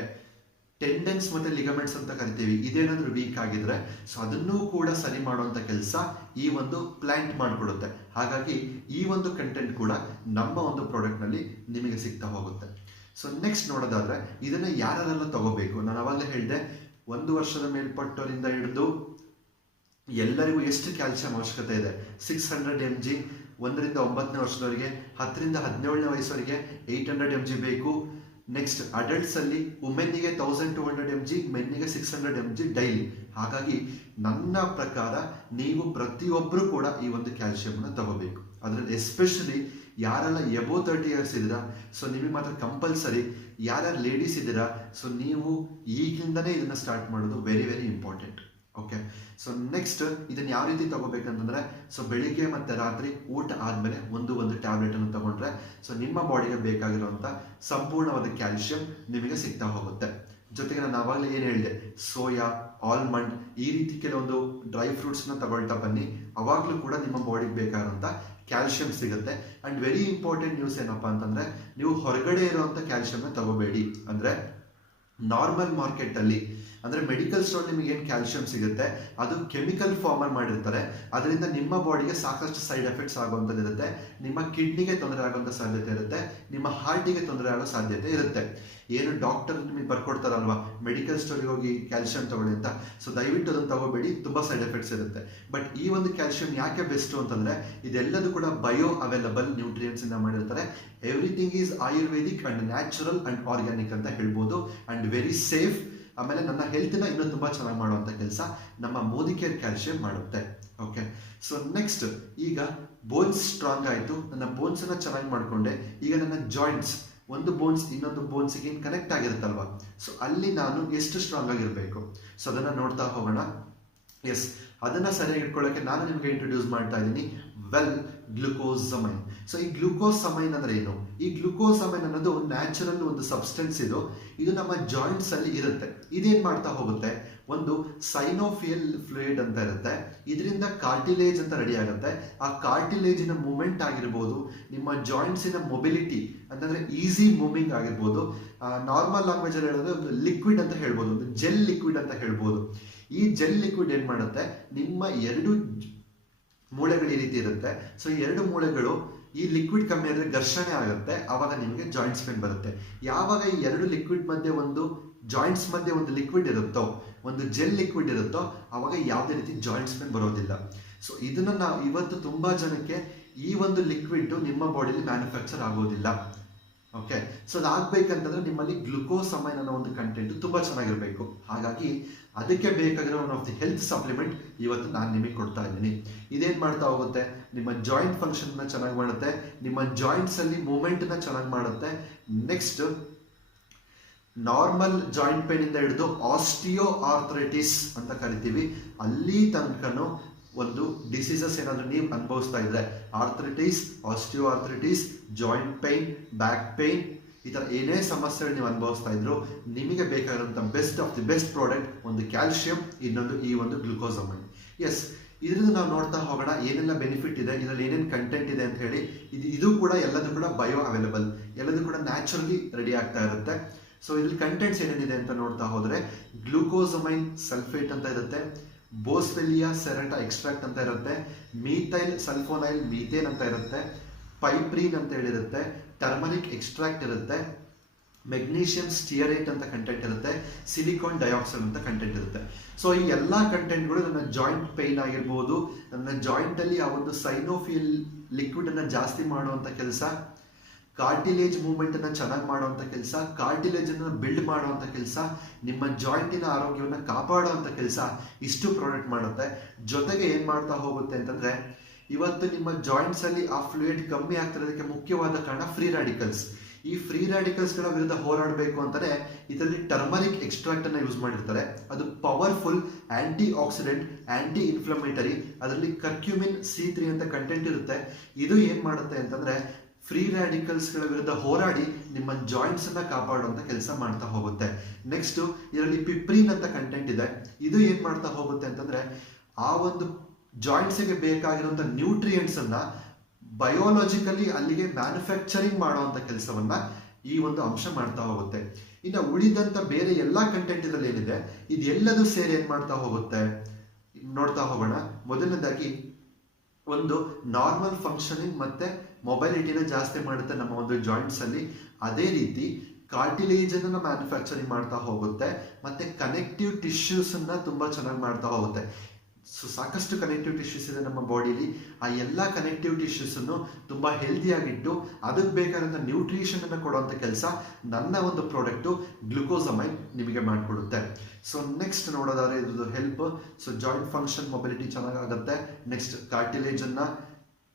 ಟೆಂಡೆನ್ಸ್ ಮತ್ತೆ ಲಿಗಮೆಂಟ್ಸ್ ಅಂತ ಕರಿತೀವಿ, ಇದೇನಾದ್ರೂ ವೀಕ್ ಆಗಿದ್ರೆ ಸೊ ಅದನ್ನೂ ಕೂಡ ಸರಿ ಮಾಡುವಂತ ಕೆಲಸ ಈ ಒಂದು ಪ್ಲಾಂಟ್ ಮಾಡಿಕೊಡುತ್ತೆ. ಹಾಗಾಗಿ ಈ ಒಂದು ಕಂಟೆಂಟ್ ಕೂಡ ನಮ್ಮ ಒಂದು ಪ್ರಾಡಕ್ಟ್ ನಲ್ಲಿ ನಿಮಗೆ ಸಿಗ್ತಾ ಹೋಗುತ್ತೆ. ಸೊ ನೆಕ್ಸ್ಟ್ ನೋಡೋದಾದ್ರೆ, ಇದನ್ನ ಯಾರೆಲ್ಲ ತಗೋಬೇಕು? ನಾನು ಅವಾಗಲೇ ಹೇಳಿದೆ, 1 ವರ್ಷದ ಮೇಲ್ಪಟ್ಟವರಿಂದ ಹಿಡಿದು ಎಲ್ಲರಿಗೂ ಎಷ್ಟು ಕ್ಯಾಲ್ಸಿಯಂ ಅವಶ್ಯಕತೆ ಇದೆ. 600 mg 1ರಿಂದ 9ನೇ ವರ್ಷದವರಿಗೆ, 10ರಿಂದ 17ನೇ ವಯಸ್ಸವರಿಗೆ 800 mg ಬೇಕು. ನೆಕ್ಸ್ಟ್ ಅಡಲ್ಟ್ಸ್ ಅಲ್ಲಿ ವುಮೆನ್ನಿಗೆ 1200 mg, ಮೆನ್ನಿಗೆ 600 mg ಡೈಲಿ. ಹಾಗಾಗಿ ನನ್ನ ಪ್ರಕಾರ ನೀವು ಪ್ರತಿಯೊಬ್ಬರು ಕೂಡ ಈ ಒಂದು ಕ್ಯಾಲ್ಸಿಯಂ ಅನ್ನು ತಗೋಬೇಕು. ಅದರಲ್ಲಿ ಎಸ್ಪೆಷಲಿ ಯಾರೆಲ್ಲ ಎಬೋ 30 ಇಯರ್ಸ್ ಇದ್ದೀರಾ, ಸೊ ನಿಮಗೆ ಮಾತ್ರ ಕಂಪಲ್ಸರಿ. ಯಾರ್ಯಾರು ಲೇಡೀಸ್ ಇದ್ದೀರಾ, ಸೊ ನೀವು ಈಗಿಂದನೇ ಇದನ್ನ ಸ್ಟಾರ್ಟ್ ಮಾಡೋದು very very important. Okay, so next ಇದನ್ನ ಯಾವ ರೀತಿ ತಗೋಬೇಕಂತಂದ್ರೆ, ಸೊ ಬೆಳಿಗ್ಗೆ ಮತ್ತೆ ರಾತ್ರಿ ಊಟ ಆದ್ಮೇಲೆ ಒಂದು ಟ್ಯಾಬ್ಲೆಟ್ ಅನ್ನು ತಗೊಂಡ್ರೆ ಸೊ ನಿಮ್ಮ ಬಾಡಿಗೆ ಬೇಕಾಗಿರುವಂತ ಸಂಪೂರ್ಣವಾದ ಕ್ಯಾಲ್ಸಿಯಂ ನಿಮಗೆ ಸಿಗ್ತಾ ಹೋಗುತ್ತೆ. ಜೊತೆಗೆ ನಾನು ಆವಾಗಲೇ ಏನು ಹೇಳಿದೆ, ಸೋಯಾ, ಆಲ್ಮಂಡ್, ಈ ರೀತಿ ಕೆಲವೊಂದು ಡ್ರೈ ಫ್ರೂಟ್ಸ್ ನ ತಗೊಳ್ತಾ ಬನ್ನಿ. ಅವಾಗ್ಲೂ ಕೂಡ ನಿಮ್ಮ ಬಾಡಿಗೆ ಬೇಕಾಗಿರುವಂತ ಕ್ಯಾಲ್ಸಿಯಂ ಸಿಗುತ್ತೆ. ಅಂಡ್ ವೆರಿ ಇಂಪಾರ್ಟೆಂಟ್ ನ್ಯೂಸ್ ಏನಪ್ಪಾ ಅಂತಂದ್ರೆ, ನೀವು ಹೊರಗಡೆ ಇರುವಂತ ಕ್ಯಾಲ್ಸಿಯಂ ತಗೋಬೇಡಿ. ಅಂದ್ರೆ ನಾರ್ಮಲ್ ಮಾರ್ಕೆಟ್ ಅಲ್ಲಿ, ಅಂದ್ರೆ ಮೆಡಿಕಲ್ ಸ್ಟೋರ್ ನಿಮಗೆ ಏನು ಕ್ಯಾಲ್ಸಿಯಂ ಸಿಗುತ್ತೆ ಅದು ಕೆಮಿಕಲ್ ಫಾರ್ಮರ್ ಮಾಡಿರ್ತಾರೆ. ಅದರಿಂದ ನಿಮ್ಮ ಬಾಡಿಗೆ ಸಾಕಷ್ಟು ಸೈಡ್ ಎಫೆಕ್ಟ್ಸ್ ಆಗುವಂಥದ್ದು ಇರುತ್ತೆ. ನಿಮ್ಮ ಕಿಡ್ನಿಗೆ ತೊಂದರೆ ಆಗುವಂಥ ಸಾಧ್ಯತೆ ಇರುತ್ತೆ, ನಿಮ್ಮ ಹಾರ್ಟಿಗೆ ತೊಂದರೆ ಆಗೋ ಸಾಧ್ಯತೆ ಇರುತ್ತೆ. ಏನು ಡಾಕ್ಟರ್ ನಿಮಗೆ ಬರ್ಕೊಡ್ತಾರಲ್ವಾ, ಮೆಡಿಕಲ್ ಸ್ಟೋರಿಗೆ ಹೋಗಿ ಕ್ಯಾಲ್ಸಿಯಂ ತಗೊಳ್ಳಿ ಅಂತ, ಸೊ ದಯವಿಟ್ಟು ಅದನ್ನು ತಗೋಬೇಡಿ, ತುಂಬಾ ಸೈಡ್ ಎಫೆಕ್ಟ್ಸ್ ಇರುತ್ತೆ. ಬಟ್ ಈ ಒಂದು ಕ್ಯಾಲ್ಸಿಯಂ ಯಾಕೆ ಬೆಸ್ಟ್ ಅಂತಂದ್ರೆ, ಇದೆಲ್ಲದೂ ಕೂಡ ಬಯೋ ಅವೈಲಬಲ್ ನ್ಯೂಟ್ರಿಯೆಂಟ್ಸ್ ಇಂದ ಮಾಡಿರ್ತಾರೆ. Everything is Ayurvedic and natural and organic ಅಂತ ಹೇಳ್ಬೋದು, ಅಂಡ್ ವೆರಿ ಸೇಫ್. ಆಮೇಲೆ ನನ್ನ ಹೆಲ್ತ್ನ ಇನ್ನೂ ತುಂಬಾ ಚೆನ್ನಾಗಿ ಮಾಡುವಂತ ಕೆಲಸ ನಮ್ಮ ಮೋದಿ ಕೇರ್ ಕ್ಯಾಲ್ಸಿಯಂ ಮಾಡುತ್ತೆ. ಓಕೆ, ಸೊ ನೆಕ್ಸ್ಟ್ ಈಗ ಬೋನ್ಸ್ ಸ್ಟ್ರಾಂಗ್ ಆಯಿತು, ನನ್ನ ಬೋನ್ಸ್ ಅನ್ನ ಚೆನ್ನಾಗಿ ಮಾಡ್ಕೊಂಡೆ. ಈಗ ನನ್ನ ಜಾಯಿಂಟ್ಸ್, ಒಂದು ಬೋನ್ಸ್ ಇನ್ನೊಂದು ಬೋನ್ಸ್ಗೆ ಕನೆಕ್ಟ್ ಆಗಿರುತ್ತಲ್ವಾ, ಸೊ ಅಲ್ಲಿ ನಾನು ಎಷ್ಟು ಸ್ಟ್ರಾಂಗ್ ಆಗಿರಬೇಕು, ಸೊ ಅದನ್ನ ನೋಡ್ತಾ ಹೋಗೋಣ. ಎಸ್, ಅದನ್ನ ಸರಿಯಾಗಿ ಇಟ್ಕೊಳ್ಳೋಕೆ ನಾನು ನಿಮಗೆ ಇಂಟ್ರೊಡ್ಯೂಸ್ ಮಾಡ್ತಾ ಇದ್ದೀನಿ ವೆಲ್ ಗ್ಲುಕೋಸಮೈನ್. ಸೊ ಈ ಗ್ಲುಕೋಸಮೈನ್ ಅಂದ್ರೆ ಏನು? ಈ ಗ್ಲುಕೋಸಮೈನ್ ಅನ್ನೋದು ನ್ಯಾಚುರಲ್ ಒಂದು ಸಬ್ಸ್ಟೆನ್ಸ್. ಇದು ನಮ್ಮ ಜಾಯಿಂಟ್ಸ್ ಅಲ್ಲಿ ಇರುತ್ತೆ. ಇದೇನ್ ಮಾಡ್ತಾ ಹೋಗುತ್ತೆ, ಒಂದು ಸೈನೋಫಿಯಲ್ ಫ್ಲೂಯಿಡ್ ಅಂತ ಇರುತ್ತೆ. ಇದರಿಂದ ಕಾರ್ಟಿಲೇಜ್ ಅಂತ ರೆಡಿ ಆಗುತ್ತೆ. ಆ ಕಾರ್ಟಿಲೇಜಿನ ಮೂವ್ಮೆಂಟ್ ಆಗಿರ್ಬೋದು, ನಿಮ್ಮ ಜಾಯಿಂಟ್ಸಿನ ಮೊಬಿಲಿಟಿ ಅಂತಂದ್ರೆ ಈಸಿ ಮೂವಿಂಗ್ ಆಗಿರ್ಬೋದು. ನಾರ್ಮಲ್ ಲ್ಯಾಂಗ್ವೇಜ್ ಅಲ್ಲಿ ಹೇಳಿದ್ರೆ ಒಂದು ಲಿಕ್ವಿಡ್ ಅಂತ ಹೇಳ್ಬೋದು, ಒಂದು ಜೆಲ್ ಲಿಕ್ವಿಡ್ ಅಂತ ಹೇಳ್ಬೋದು. ಈ ಜೆಲ್ ಲಿಕ್ವಿಡ್ ಏನ್ ಮಾಡುತ್ತೆ, ನಿಮ್ಮ 2 ಮೂಳೆಗಳು ಈ ರೀತಿ ಇರುತ್ತೆ. ಸೊ ಈ 2 ಮೂಳೆಗಳು ಈ ಲಿಕ್ವಿಡ್ ಕಮ್ಮಿ ಆದ್ರೆ ಘರ್ಷಣೆ ಆಗುತ್ತೆ, ಆವಾಗ ನಿಮಗೆ ಜಾಯಿಂಟ್ಸ್ ಪೇನ್ ಬರುತ್ತೆ. ಯಾವಾಗ ಈ 2 ಲಿಕ್ವಿಡ್ ಮಧ್ಯೆ ಒಂದು ಜಾಯಿಂಟ್ಸ್ ಮಧ್ಯೆ ಒಂದು ಲಿಕ್ವಿಡ್ ಇರುತ್ತೋ, ಒಂದು ಜೆಲ್ ಲಿಕ್ವಿಡ್ ಇರುತ್ತೋ, ಆವಾಗ ಯಾವುದೇ ರೀತಿ ಜಾಯಿಂಟ್ಸ್ ಪೇನ್ ಬರೋದಿಲ್ಲ. ಸೊ ಇದನ್ನ ನಾವು ಇವತ್ತು ತುಂಬಾ ಜನಕ್ಕೆ ಈ ಒಂದು ಲಿಕ್ವಿಡ್ ನಿಮ್ಮ ಬಾಡಿಲಿ ಮ್ಯಾನುಫ್ಯಾಕ್ಚರ್ ಆಗೋದಿಲ್ಲ. ಓಕೆ, ಸೊ ಅದಾಗಬೇಕಂತಂದ್ರೆ ನಿಮ್ಮಲ್ಲಿ ಗ್ಲುಕೋಸಮೈನ್ ಅನ್ನೋ ಒಂದು ಕಂಟೆಂಟ್ ತುಂಬಾ ಚೆನ್ನಾಗಿರ್ಬೇಕು. ಹಾಗಾಗಿ ಅದಕ್ಕೆ ಬೇಕಾಗಿರೋ one of the health supplement ಇವತ್ತು ನಾನು ನಿಮಗೆ ಕೊಡ್ತಾ ಇದ್ದೀನಿ. ಇದೇನ್ ಮಾಡ್ತಾ ಹೋಗುತ್ತೆ, ನಿಮ್ಮ ಜಾಯಿಂಟ್ ಫಂಕ್ಷನ್ ನ ಚೆನ್ನಾಗಿ ಮಾಡುತ್ತೆ, ನಿಮ್ಮ ಜಾಯಿಂಟ್ಸ್ ಅಲ್ಲಿ ಮೂವ್ಮೆಂಟ್ ನ ಚೆನ್ನಾಗಿ ಮಾಡುತ್ತೆ. ನೆಕ್ಸ್ಟ್ ನಾರ್ಮಲ್ ಜಾಯಿಂಟ್ ಪೇನ್ ಇಂದ ಹಿಡಿದು ಆಸ್ಟಿಯೋ ಆರ್ಥರೈಟಿಸ್ ಅಂತ ಕರಿತೀವಿ, ಅಲ್ಲಿ ತನಕನು ಒಂದು ಡಿಸೀಸಸ್ ಏನಾದ್ರು ನೀವು ಅನುಭವಿಸ್ತಾ ಇದ್ರೆ, arthritis, osteo arthritis, joint pain, back pain, ಈ ತರ ಏನೇ ಸಮಸ್ಯೆಗಳು ನೀವು ಅನುಭವಿಸ್ತಾ ಇದ್ರು, ನಿಮಗೆ ಬೇಕಾಗಿರುವಂತಹ best of the best product ಒಂದು ಕ್ಯಾಲ್ಸಿಯಂ, ಇನ್ನೊಂದು ಈ ಒಂದು ಗ್ಲುಕೋಸಮೈನ್. ಎಸ್, ಇದರಿಂದ ನಾವು ನೋಡ್ತಾ ಹೋಗೋಣ ಏನೆಲ್ಲ ಬೆನಿಫಿಟ್ ಇದೆ, ಇದರಲ್ಲಿ ಏನೇನು ಕಂಟೆಂಟ್ ಇದೆ ಅಂತ ಹೇಳಿ. ಇದು ಕೂಡ ಎಲ್ಲದೂ ಕೂಡ ಬಯೋ ಅವೈಲಬಲ್, ಎಲ್ಲದೂ ಕೂಡ ನ್ಯಾಚುರಲಿ ರೆಡಿ ಆಗ್ತಾ ಇರುತ್ತೆ. ಸೊ ಇದ್ರಲ್ಲಿ ಕಂಟೆಂಟ್ಸ್ ಏನೇನಿದೆ ಅಂತ ನೋಡ್ತಾ ಹೋದ್ರೆ, ಗ್ಲೂಕೋಸಮೈನ್ ಸಲ್ಫೇಟ್ ಅಂತ ಇರುತ್ತೆ, ಬೋಸ್ವೆಲಿಯಾ ಸೆರೆಟಾ ಎಕ್ಸ್ಟ್ರಾಕ್ಟ್ ಅಂತ ಇರುತ್ತೆ, ಮೀಥೈಲ್ ಸಲ್ಫೋನೈಲ್ ಮೀಥೇನ್ ಅಂತ ಇರುತ್ತೆ, ಪೈಪ್ರೀನ್ ಅಂತ ಹೇಳಿರುತ್ತೆ, ಟರ್ಮರಿಕ್ ಎಕ್ಸ್ಟ್ರಾಕ್ಟ್ ಇರುತ್ತೆ, ಮೆಗ್ನೀಷಿಯಂ ಸ್ಟಿಯರೇಟ್ ಅಂತ ಕಂಟೆಂಟ್ ಇರುತ್ತೆ, ಸಿಲಿಕಾನ್ ಡೈಆಕ್ಸೈಡ್ ಅಂತ ಕಂಟೆಂಟ್ ಇರುತ್ತೆ. ಸೊ ಈ ಎಲ್ಲಾ ಕಂಟೆಂಟ್ಗಳು ನನ್ನ ಜಾಯಿಂಟ್ ಪೈನ್ ಆಗಿರ್ಬೋದು, ನನ್ನ ಜಾಯಿಂಟ್ ಅಲ್ಲಿ ಆ ಒಂದು ಸೈನೋಫಿಯಲ್ ಲಿಕ್ವಿಡ್ ಅನ್ನ ಜಾಸ್ತಿ ಮಾಡುವಂತ ಕೆಲಸ, ಕಾರ್ಟಿಲೇಜ್ ಮೂವ್ಮೆಂಟ್ ಅನ್ನ ಚೆನ್ನಾಗಿ ಮಾಡುವಂತ ಕೆಲಸ, ಕಾರ್ಟಿಲೇಜ್ ಅನ್ನ ಬಿಲ್ಡ್ ಮಾಡುವಂತ ಕೆಲಸ, ನಿಮ್ಮ ಜಾಯಿಂಟಿನ ಆರೋಗ್ಯವನ್ನ ಕಾಪಾಡುವಂತ ಕೆಲಸ, ಇಷ್ಟು ಪ್ರಾಡಕ್ಟ್ ಮಾಡುತ್ತೆ. ಜೊತೆಗೆ ಏನ್ ಮಾಡ್ತಾ ಹೋಗುತ್ತೆ ಅಂತಂದ್ರೆ, ಇವತ್ತು ನಿಮ್ಮ ಜಾಯಿಂಟ್ಸ್ ಅಲ್ಲಿ ಆ ಫ್ಲೂಯಿಡ್ ಕಮ್ಮಿ ಆಗ್ತಿರೋದಕ್ಕೆ ಮುಖ್ಯವಾದ ಕಾರಣ ಫ್ರೀ ರಾಡಿಕಲ್ಸ್. ಈ ಫ್ರೀ ರ್ಯಾಡಿಕಲ್ಸ್ಗಳ ವಿರುದ್ಧ ಹೋರಾಡಬೇಕು ಅಂತಾನೆ ಇದರಲ್ಲಿ ಟರ್ಮರಿಕ್ ಎಕ್ಸ್ಟ್ರಾಕ್ಟ್ ಅನ್ನ ಯೂಸ್ ಮಾಡಿರ್ತಾರೆ. ಅದು powerful antioxidant, anti inflammatory. ಅದರಲ್ಲಿ ಕರ್ಕ್ಯೂಮಿನ್ C3 ಅಂತ ಕಂಟೆಂಟ್ ಇರುತ್ತೆ. ಇದು ಏನ್ ಮಾಡುತ್ತೆ ಅಂತಂದ್ರೆ ಫ್ರೀ ರ್ಯಾಡಿಕಲ್ಸ್ಗಳ ವಿರುದ್ಧ ಹೋರಾಡಿ ನಿಮ್ಮ ಜಾಯಿಂಟ್ಸ್ ಅನ್ನ ಕಾಪಾಡುವಂತ ಕೆಲಸ ಮಾಡ್ತಾ ಹೋಗುತ್ತೆ. ನೆಕ್ಸ್ಟ್ ಇದರಲ್ಲಿ ಪಿಪ್ರಿನ್ ಅಂತ ಕಂಟೆಂಟ್ ಇದೆ. ಇದು ಏನ್ ಮಾಡ್ತಾ ಹೋಗುತ್ತೆ ಅಂತಂದ್ರೆ ಆ ಒಂದು ಜಾಯಿಂಟ್ಸ್ಗೆ ಬೇಕಾಗಿರುವಂತ ನ್ಯೂಟ್ರಿಯೆಂಟ್ಸ್ ಅನ್ನ ಬಯೋಲಾಜಿಕಲಿ ಅಲ್ಲಿಗೆ ಮ್ಯಾನುಫ್ಯಾಕ್ಚರಿಂಗ್ ಮಾಡುವಂತ ಕೆಲಸವನ್ನ ಈ ಒಂದು ಅಂಶ ಮಾಡ್ತಾ ಹೋಗುತ್ತೆ. ಇನ್ನು ಉಳಿದಂತ ಬೇರೆ ಎಲ್ಲಾ ಕಂಟೆಂಟ್ ಇದರಲ್ಲಿ ಏನಿದೆ ಇದೆಲ್ಲದೂ ಸೇರಿ ಏನ್ ಮಾಡ್ತಾ ಹೋಗುತ್ತೆ ನೋಡ್ತಾ ಹೋಗೋಣ. ಮೊದಲನೇದಾಗಿ ಒಂದು ನಾರ್ಮಲ್ ಫಂಕ್ಷನಿಂಗ್ ಮತ್ತೆ ಮೊಬೈಲಿಟಿನ ಜಾಸ್ತಿ ಮಾಡುತ್ತೆ ನಮ್ಮ ಒಂದು ಜಾಯಿಂಟ್ಸ್ ಅಲ್ಲಿ. ಅದೇ ರೀತಿ ಕಾರ್ಟಿಲೇಜ್ ಅನ್ನ ಮ್ಯಾನುಫ್ಯಾಕ್ಚರಿಂಗ್ ಮಾಡ್ತಾ ಹೋಗುತ್ತೆ ಮತ್ತೆ ಕನೆಕ್ಟಿವ್ ಟಿಶ್ಯೂಸ್ ಅನ್ನ ತುಂಬಾ ಚೆನ್ನಾಗಿ ಮಾಡ್ತಾ ಹೋಗುತ್ತೆ. ಸೊ ಸಾಕಷ್ಟು ಕನೆಕ್ಟಿವ್ ಟಿಶ್ಯೂಸ್ ಇದೆ ನಮ್ಮ ಬಾಡಿಲಿ. ಆ ಎಲ್ಲ ಕನೆಕ್ಟಿವ್ ಟಿಶ್ಯೂಸ್ ಅನ್ನು ತುಂಬಾ ಹೆಲ್ದಿಯಾಗಿಟ್ಟು ಅದಕ್ಕೆ ಬೇಕಾದಂತ ನ್ಯೂಟ್ರಿಷನ್ ಅನ್ನು ಕೊಡುವಂತ ಕೆಲಸ ನನ್ನ ಒಂದು ಪ್ರಾಡಕ್ಟ್ ಗ್ಲುಕೋಸಮೈನ್ ನಿಮಗೆ ಮಾಡಿಕೊಡುತ್ತೆ. ಸೊ ನೆಕ್ಸ್ಟ್ ನೋಡೋದಾದ್ರೆ ಇದ್ರದ್ದು help. So joint function mobility ಚೆನ್ನಾಗಾಗುತ್ತೆ. ನೆಕ್ಸ್ಟ್ ಕಾರ್ಟಿಲೇಜ್ ಅನ್ನ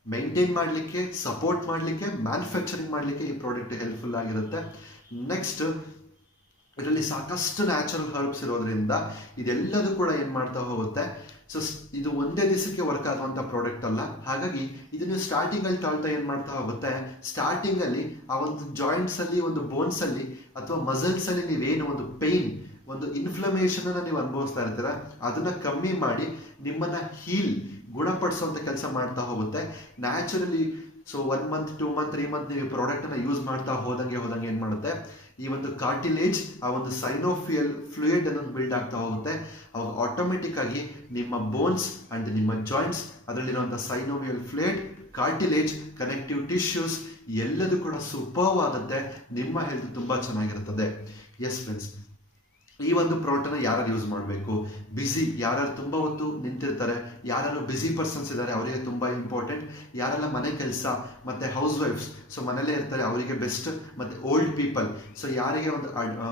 ಮೇಂಟೈನ್ ಮಾಡಲಿಕ್ಕೆ, ಸಪೋರ್ಟ್ ಮಾಡಲಿಕ್ಕೆ, ಮ್ಯಾನುಫ್ಯಾಕ್ಚರಿಂಗ್ ಮಾಡಲಿಕ್ಕೆ ಈ ಪ್ರಾಡಕ್ಟ್ ಹೆಲ್ಪ್ಫುಲ್ ಆಗಿರುತ್ತೆ. ನೆಕ್ಸ್ಟ್ ಇದರಲ್ಲಿ ಸಾಕಷ್ಟು ನ್ಯಾಚುರಲ್ ಹರ್ಬ್ಸ್ ಇರೋದ್ರಿಂದ ಇದೆಲ್ಲದೂ ಕೂಡ ಏನ್ ಮಾಡ್ತಾ ಹೋಗುತ್ತೆ. ಸೊ ಇದು ಒಂದೇ ದಿವಸಕ್ಕೆ ವರ್ಕ್ ಆಗುವಂತ ಪ್ರಾಡಕ್ಟ್ ಅಲ್ಲ. ಹಾಗಾಗಿ ಇದನ್ನು ಸ್ಟಾರ್ಟಿಂಗ್ ಅಲ್ಲಿ ತಾಳ್ತಾ ಏನ್ ಮಾಡ್ತಾ ಹೋಗುತ್ತೆ, ಸ್ಟಾರ್ಟಿಂಗ್ ಅಲ್ಲಿ ಆ ಒಂದು ಜಾಯಿಂಟ್ಸ್ ಅಲ್ಲಿ, ಒಂದು ಬೋನ್ಸ್ ಅಲ್ಲಿ ಅಥವಾ ಮಸಲ್ಸ್ ಅಲ್ಲಿ ನೀವೇನು ಒಂದು ಪೇನ್, ಒಂದು ಇನ್ಫ್ಲಮೇಷನ್ ಅನ್ನ ನೀವು ಅನುಭವಿಸ್ತಾ ಇರ್ತೀರ ಅದನ್ನ ಕಮ್ಮಿ ಮಾಡಿ ನಿಮ್ಮನ್ನ ಗುಣಪಡಿಸುವಂತ ಕೆಲಸ ಮಾಡ್ತಾ ಹೋಗುತ್ತೆ naturally. So 1 month 2 month 3 month ನೀವು ಪ್ರಾಡಕ್ಟ್ ಅನ್ನ ಯೂಸ್ ಮಾಡ್ತಾ ಹೋದಂಗೆ ಏನ್ ಮಾಡುತ್ತೆ ಈ ಒಂದು ಕಾರ್ಟಿಲೇಜ್, ಆ ಒಂದು ಸೈನೋಫಿಯಲ್ ಫ್ಲೂಯಿಡ್ ಅನ್ನೋದು ಬಿಲ್ಡ್ ಆಗ್ತಾ ಹೋಗುತ್ತೆ. ಅವಾಗ ಆಟೋಮೆಟಿಕ್ ಆಗಿ ನಿಮ್ಮ ಬೋನ್ಸ್ ಅಂಡ್ ನಿಮ್ಮ ಜಾಯಿಂಟ್ಸ್, ಅದರಲ್ಲಿರುವಂತಹ synovial fluid, cartilage, connective tissues ಎಲ್ಲದೂ ಕೂಡ ಸೂಪರ್ವ್ ಆಗುತ್ತೆ. ನಿಮ್ಮ ಹೆಲ್ತ್ ತುಂಬಾ ಚೆನ್ನಾಗಿರುತ್ತದೆ. ಎಸ್ ಫ್ರೆಂಡ್ಸ್, ಈ ಒಂದು ಪ್ರಾಡಕ್ಟ್ ಯಾರು ಯೂಸ್ ಮಾಡಬೇಕು? ಬಿಸಿ, ಯಾರು ತುಂಬಾ ಹೊತ್ತು ನಿಂತಿರ್ತಾರೆ, ಯಾರು ಬಿಸಿ ಪರ್ಸನ್ಸ್ ಇದ್ದಾರೆ ಅವರಿಗೆ ತುಂಬಾ ಇಂಪಾರ್ಟೆಂಟ್. ಯಾರೆಲ್ಲ ಮನೆ ಕೆಲಸ ಮತ್ತೆ ಹೌಸ್ ವೈಫ್ಸ್, ಸೊ ಮನೇಲೇ ಇರ್ತಾರೆ ಅವರಿಗೆ ಬೆಸ್ಟ್. ಮತ್ತೆ ಓಲ್ಡ್ ಪೀಪಲ್, ಸೊ ಯಾರಿಗೆ ಒಂದು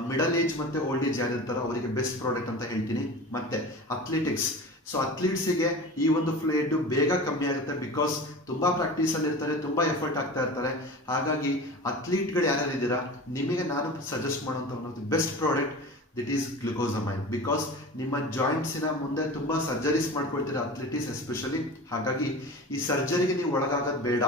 ಮಿಡಲ್ ಏಜ್ ಮತ್ತೆ ಓಲ್ಡ್ ಏಜ್ ಯಾರಿರ್ತಾರೋ ಅವರಿಗೆ ಬೆಸ್ಟ್ ಪ್ರಾಡಕ್ಟ್ ಅಂತ ಹೇಳ್ತೀನಿ. ಮತ್ತೆ ಅಥ್ಲೆಟಿಕ್ಸ್, ಸೊ ಅಥ್ಲೀಟ್ಸಿಗೆ ಈ ಒಂದು ಫ್ಲೂಯಿಡ್ ಬೇಗ ಕಮ್ಮಿ ಆಗುತ್ತೆ. ಬಿಕಾಸ್ ತುಂಬಾ ಪ್ರಾಕ್ಟೀಸ್ ಅಲ್ಲಿ ಇರ್ತಾರೆ, ತುಂಬಾ ಎಫರ್ಟ್ ಆಗ್ತಾ ಇರ್ತಾರೆ. ಹಾಗಾಗಿ ಅಥ್ಲೀಟ್ಗಳು ಯಾರ್ಯಾರಿದ್ದೀರಾ ನಿಮಗೆ ನಾನು ಸಜೆಸ್ಟ್ ಮಾಡುವಂತ ಒಂದು best product that is glucosamine. Because ನಿಮ್ಮ ಜಾಯಿಂಟ್ಸಿನ ಮುಂದೆ ತುಂಬಾ ಸರ್ಜರೀಸ್ ಮಾಡ್ಕೊಳ್ತೀರಾ ಅಥ್ಲೆಟಿಕ್ಸ್ ಎಸ್ಪೆಷಲಿ. ಹಾಗಾಗಿ ಈ ಸರ್ಜರಿಗೆ ನೀವು ಒಳಗಾಗೋದು ಬೇಡ.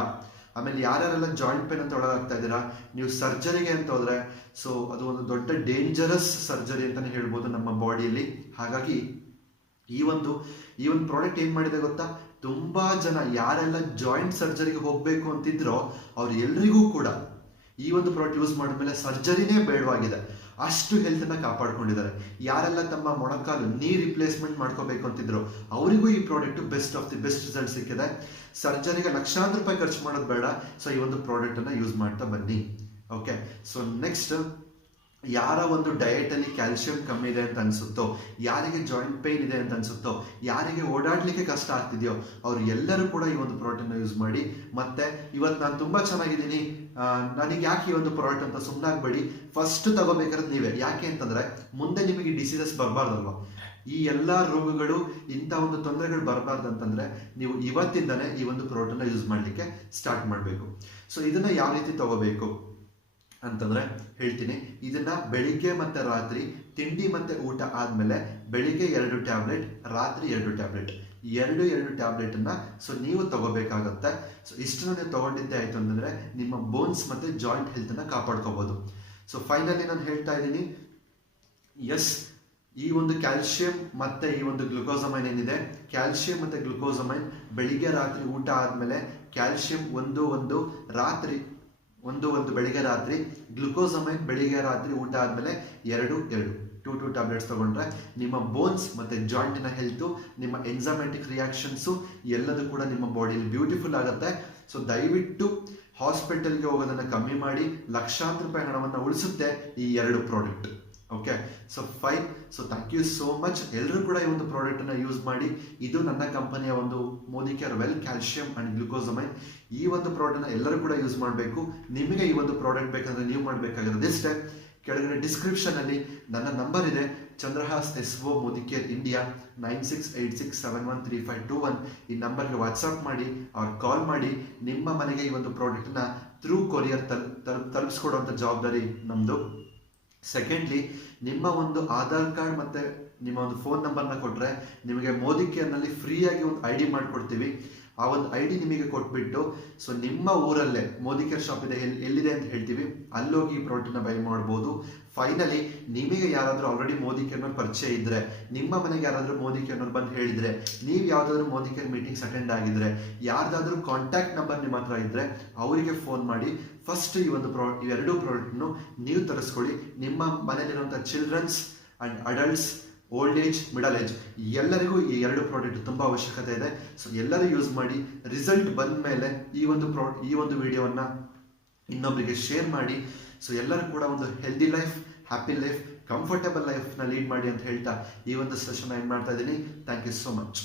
ಆಮೇಲೆ ಯಾರ್ಯಾರೆಲ್ಲ ಜಾಯಿಂಟ್ ಪೇನ್ ಅಂತ ಒಳಗಾಗ್ತಾ ಇದ್ದೀರಾ, ನೀವು ಸರ್ಜರಿಗೆ ಅಂತ ಹೋದ್ರೆ ಸೊ ಅದು ಒಂದು ದೊಡ್ಡ ಡೇಂಜರಸ್ ಸರ್ಜರಿ ಅಂತಾನೆ ಹೇಳ್ಬೋದು ನಮ್ಮ ಬಾಡಿಯಲ್ಲಿ. ಹಾಗಾಗಿ ಈ ಒಂದು ಪ್ರಾಡಕ್ಟ್ ಏನ್ ಮಾಡಿದೆ ಗೊತ್ತಾ, ತುಂಬಾ ಜನ ಯಾರೆಲ್ಲ ಜಾಯಿಂಟ್ ಸರ್ಜರಿಗೆ ಹೋಗ್ಬೇಕು ಅಂತಿದ್ರೋ ಅವ್ರು ಎಲ್ರಿಗೂ ಕೂಡ ಈ ಒಂದು ಪ್ರಾಡಕ್ಟ್ ಯೂಸ್ ಮಾಡಿದ್ಮೇಲೆ ಸರ್ಜರಿನೇ ಬೇಡವಾಗಿದೆ. ಅಷ್ಟು ಹೆಲ್ತ್ ಅನ್ನ ಕಾಪಾಡ್ಕೊಂಡಿದ್ದಾರೆ. ಯಾರೆಲ್ಲ ತಮ್ಮ ಮೊಣಕಾಲು ನೀ ರಿಪ್ಲೇಸ್ಮೆಂಟ್ ಮಾಡ್ಕೋಬೇಕು ಅಂತಿದ್ರು ಅವರಿಗೂ ಈ product best of the best result ಸಿಕ್ಕಿದೆ. ಸರ್ಜರಿಗೆ ಲಕ್ಷಾಂತರ ರೂಪಾಯಿ ಖರ್ಚು ಮಾಡೋದು ಬೇಡ. ಸೊ ಈ ಒಂದು ಪ್ರಾಡಕ್ಟ್ ಅನ್ನ ಯೂಸ್ ಮಾಡ್ತಾ ಬನ್ನಿ. ಓಕೆ, ಸೊ ನೆಕ್ಸ್ಟ್ ಯಾರ ಒಂದು ಡಯಟ್ ಅಲ್ಲಿ ಕ್ಯಾಲ್ಸಿಯಂ ಕಮ್ಮಿ ಇದೆ ಅಂತ ಅನ್ಸುತ್ತೋ, ಯಾರಿಗೆ ಜಾಯಿಂಟ್ ಪೇನ್ ಇದೆ ಅಂತ ಅನ್ಸುತ್ತೋ, ಯಾರಿಗೆ ಓಡಾಡ್ಲಿಕ್ಕೆ ಕಷ್ಟ ಆಗ್ತಿದೆಯೋ ಅವ್ರು ಎಲ್ಲರೂ ಕೂಡ ಈ ಒಂದು ಪ್ರಾಡಕ್ಟ್ ಅನ್ನ ಯೂಸ್ ಮಾಡಿ. ಮತ್ತೆ ಇವತ್ತು ನಾನು ತುಂಬಾ ಚೆನ್ನಾಗಿದ್ದೀನಿ, ನನಗೆ ಯಾಕೆ ಈ ಒಂದು ಪ್ರಾಡಕ್ಟ್ ಅಂತ ಸುಮ್ಮನಾಗ್ಬೇಡಿ. ಫಸ್ಟ್ ತಗೋಬೇಕಾದ್ರೆ ನೀವೇ. ಯಾಕೆ ಅಂತಂದ್ರೆ ಮುಂದೆ ನಿಮಗೆ ಡಿಸೀಸಸ್ ಬರಬಾರ್ದಲ್ವಾ, ಈ ಎಲ್ಲಾ ರೋಗಗಳು, ಇಂಥ ಒಂದು ತೊಂದರೆಗಳು ಬರಬಾರ್ದು ಅಂತಂದ್ರೆ ನೀವು ಇವತ್ತಿಂದಾನೇ ಈ ಒಂದು ಪ್ರಾಡಕ್ಟ್ ಅನ್ನ ಯೂಸ್ ಮಾಡ್ಲಿಕ್ಕೆ ಸ್ಟಾರ್ಟ್ ಮಾಡಬೇಕು. ಸೊ ಇದನ್ನ ಯಾವ ರೀತಿ ತಗೋಬೇಕು ಅಂತಂದ್ರೆ ಹೇಳ್ತೀನಿ. ಇದನ್ನ ಬೆಳಿಗ್ಗೆ ಮತ್ತೆ ರಾತ್ರಿ ತಿಂಡಿ ಮತ್ತೆ ಊಟ ಆದ್ಮೇಲೆ ಬೆಳಿಗ್ಗೆ 2 ಟ್ಯಾಬ್ಲೆಟ್, ರಾತ್ರಿ 2 ಟ್ಯಾಬ್ಲೆಟ್, ಎರಡು ಟ್ಯಾಬ್ಲೆಟ್ ಅನ್ನ ಸೊ ನೀವು ತಗೋಬೇಕಾಗತ್ತೆ. ಸೊ ಇಷ್ಟನ್ನ ನೀವು ತಗೊಂಡಿದ್ದೆ ಆಯ್ತು ಅಂತಂದ್ರೆ ನಿಮ್ಮ ಬೋನ್ಸ್ ಮತ್ತೆ ಜಾಯಿಂಟ್ ಹೆಲ್ತ್ ಅನ್ನ ಕಾಪಾಡ್ಕೋಬಹುದು. ಸೊ ಫೈನಲಿ ನಾನು ಹೇಳ್ತಾ ಇದ್ದೀನಿ, ಎಸ್, ಈ ಒಂದು ಕ್ಯಾಲ್ಸಿಯಂ ಮತ್ತೆ ಈ ಒಂದು ಗ್ಲುಕೋಸಮೈನ್ ಏನಿದೆ, ಕ್ಯಾಲ್ಸಿಯಂ ಮತ್ತೆ ಗ್ಲುಕೋಸಮೈನ್ ಬೆಳಿಗ್ಗೆ ರಾತ್ರಿ ಊಟ ಆದ್ಮೇಲೆ, ಕ್ಯಾಲ್ಸಿಯಂ ಒಂದು ರಾತ್ರಿ ಒಂದು ಬೆಳಿಗ್ಗೆ ರಾತ್ರಿ, ಗ್ಲುಕೋಸಮೈನ್ ಬೆಳಿಗ್ಗೆ ರಾತ್ರಿ ಊಟ ಆದ್ಮೇಲೆ 2 ಟ್ಯಾಬ್ಲೆಟ್ಸ್ ತಗೊಂಡ್ರೆ ನಿಮ್ಮ ಬೋನ್ಸ್ ಮತ್ತೆ ಜಾಯಿಂಟಿನ ಹೆಲ್ತ್, ನಿಮ್ಮ ಎಂಜೈಮ್ಯಾಟಿಕ್ ರಿಯಾಕ್ಷನ್ಸ್ ಎಲ್ಲದೂ ಕೂಡ ನಿಮ್ಮ ಬಾಡಿಯಲ್ಲಿ ಬ್ಯೂಟಿಫುಲ್ ಆಗುತ್ತೆ. ಸೊ ದಯವಿಟ್ಟು ಹಾಸ್ಪಿಟಲ್ಗೆ ಹೋಗೋದನ್ನ ಕಮ್ಮಿ ಮಾಡಿ, ಲಕ್ಷಾಂತರ ರೂಪಾಯಿ ಹಣವನ್ನು ಉಳಿಸುತ್ತೆ ಈ 2 product. Okay, so fine. So thank you so much. ಎಲ್ಲರೂ ಕೂಡ ಈ ಒಂದು ಪ್ರಾಡಕ್ಟ್ ಅನ್ನ ಯೂಸ್ ಮಾಡಿ. ಇದು ನನ್ನ ಕಂಪನಿಯ ಒಂದು ಮೋದಿಕೇರ್ ವೆಲ್ ಕ್ಯಾಲ್ಸಿಯಂ ಅಂಡ್ ಗ್ಲುಕೋಸಮೈನ್. ಈ ಒಂದು ಪ್ರಾಡಕ್ಟ್ ಅನ್ನ ಎಲ್ಲರೂ ಕೂಡ ಯೂಸ್ ಮಾಡಬೇಕು. ನಿಮಗೆ ಈ ಒಂದು ಪ್ರಾಡಕ್ಟ್ ಬೇಕಂದ್ರೆ ನೀವು ಮಾಡಬೇಕಾಗಿರೋದು ಇಷ್ಟೇ, ಕೆಳಗಡೆ ಡಿಸ್ಕ್ರಿಪ್ಷನ್ ಅಲ್ಲಿ ನನ್ನ ನಂಬರ್ ಇದೆ, ಚಂದ್ರಹಾಸ್ SO ಮೋದಿಕೇರ್ ಇಂಡಿಯಾ 9686713521. ಈ ನಂಬರ್ಗೆ ವಾಟ್ಸ್ಆಪ್ ಮಾಡಿ ಅವ್ರು ಕಾಲ್ ಮಾಡಿ ನಿಮ್ಮ ಮನೆಗೆ ಈ ಒಂದು ಪ್ರಾಡಕ್ಟ್ ನ ಥ್ರೂ ಕೊರಿಯರ್ ತಲುಪಿಸ್ಕೊಡುವಂಥ ಜವಾಬ್ದಾರಿ ನಮ್ಮದು. ಸೆಕೆಂಡ್ಲಿ, ನಿಮ್ಮ ಒಂದು ಆಧಾರ್ ಕಾರ್ಡ್ ಮತ್ತು ನಿಮ್ಮ ಒಂದು ಫೋನ್ ನಂಬರ್ನ ಕೊಟ್ಟರೆ ನಿಮಗೆ ಮೋದಿ ಕೇರ್ನಲ್ಲಿ ಫ್ರೀಯಾಗಿ ಒಂದು ಐ ಡಿ ಮಾಡಿಕೊಡ್ತೀವಿ. ಆ ಒಂದು ಐ ಡಿ ನಿಮಗೆ ಕೊಟ್ಬಿಟ್ಟು ಸೊ ನಿಮ್ಮ ಊರಲ್ಲೇ ಮೋದಿ ಕೇರ್ ಶಾಪ್ ಇದೆ, ಎಲ್ಲಿದೆ ಅಂತ ಹೇಳ್ತೀವಿ, ಅಲ್ಲೋಗಿ ಈ ಪ್ರಾಡಕ್ಟನ್ನ ಬೈ ಮಾಡ್ಬೋದು. ಫೈನಲಿ, ನಿಮಗೆ ಯಾರಾದರೂ ಆಲ್ರೆಡಿ ಮೋದಿ ಕೇರ್ನಲ್ಲಿ ಪರಿಚಯ ಇದ್ದರೆ, ನಿಮ್ಮ ಮನೆಗೆ ಯಾರಾದರೂ ಮೋದಿ ಕೇರ್ನಲ್ಲಿ ಬಂದು ಹೇಳಿದರೆ, ನೀವು ಯಾವುದಾದ್ರೂ ಮೋದಿ ಕೇರ್ ಮೀಟಿಂಗ್ಸ್ ಅಟೆಂಡ್ ಆಗಿದ್ರೆ, ಯಾರ್ದಾದ್ರೂ ಕಾಂಟ್ಯಾಕ್ಟ್ ನಂಬರ್ ನಿಮ್ಮ ಹತ್ರ ಇದ್ದರೆ ಅವರಿಗೆ ಫೋನ್ ಮಾಡಿ ಫಸ್ಟ್ ಈ ಒಂದು ಇವೆರಡೂ ಪ್ರಾಡಕ್ಟ್ನು ನೀವು ತರಿಸ್ಕೊಳ್ಳಿ. ನಿಮ್ಮ ಮನೆಯಲ್ಲಿರುವಂಥ childrens and adults, old age, middle age ಎಲ್ಲರಿಗೂ ಈ ಎರಡು ಪ್ರಾಡಕ್ಟ್ ತುಂಬ ಅವಶ್ಯಕತೆ ಇದೆ. ಸೊ ಎಲ್ಲರೂ ಯೂಸ್ ಮಾಡಿ. ರಿಸಲ್ಟ್ ಬಂದ ಮೇಲೆ ಈ ಒಂದು ವಿಡಿಯೋವನ್ನು ಇನ್ನೊಬ್ಬರಿಗೆ ಶೇರ್ ಮಾಡಿ. ಸೊ ಎಲ್ಲರೂ ಕೂಡ ಒಂದು healthy life, happy life, comfortable ಲೈಫ್ನ ಲೀಡ್ ಮಾಡಿ ಅಂತ ಹೇಳ್ತಾ ಈ ಒಂದು ಸೆಷನ್ ಎಂಡ್ ಮಾಡ್ತಾ ಇದ್ದೀನಿ. Thank you so much.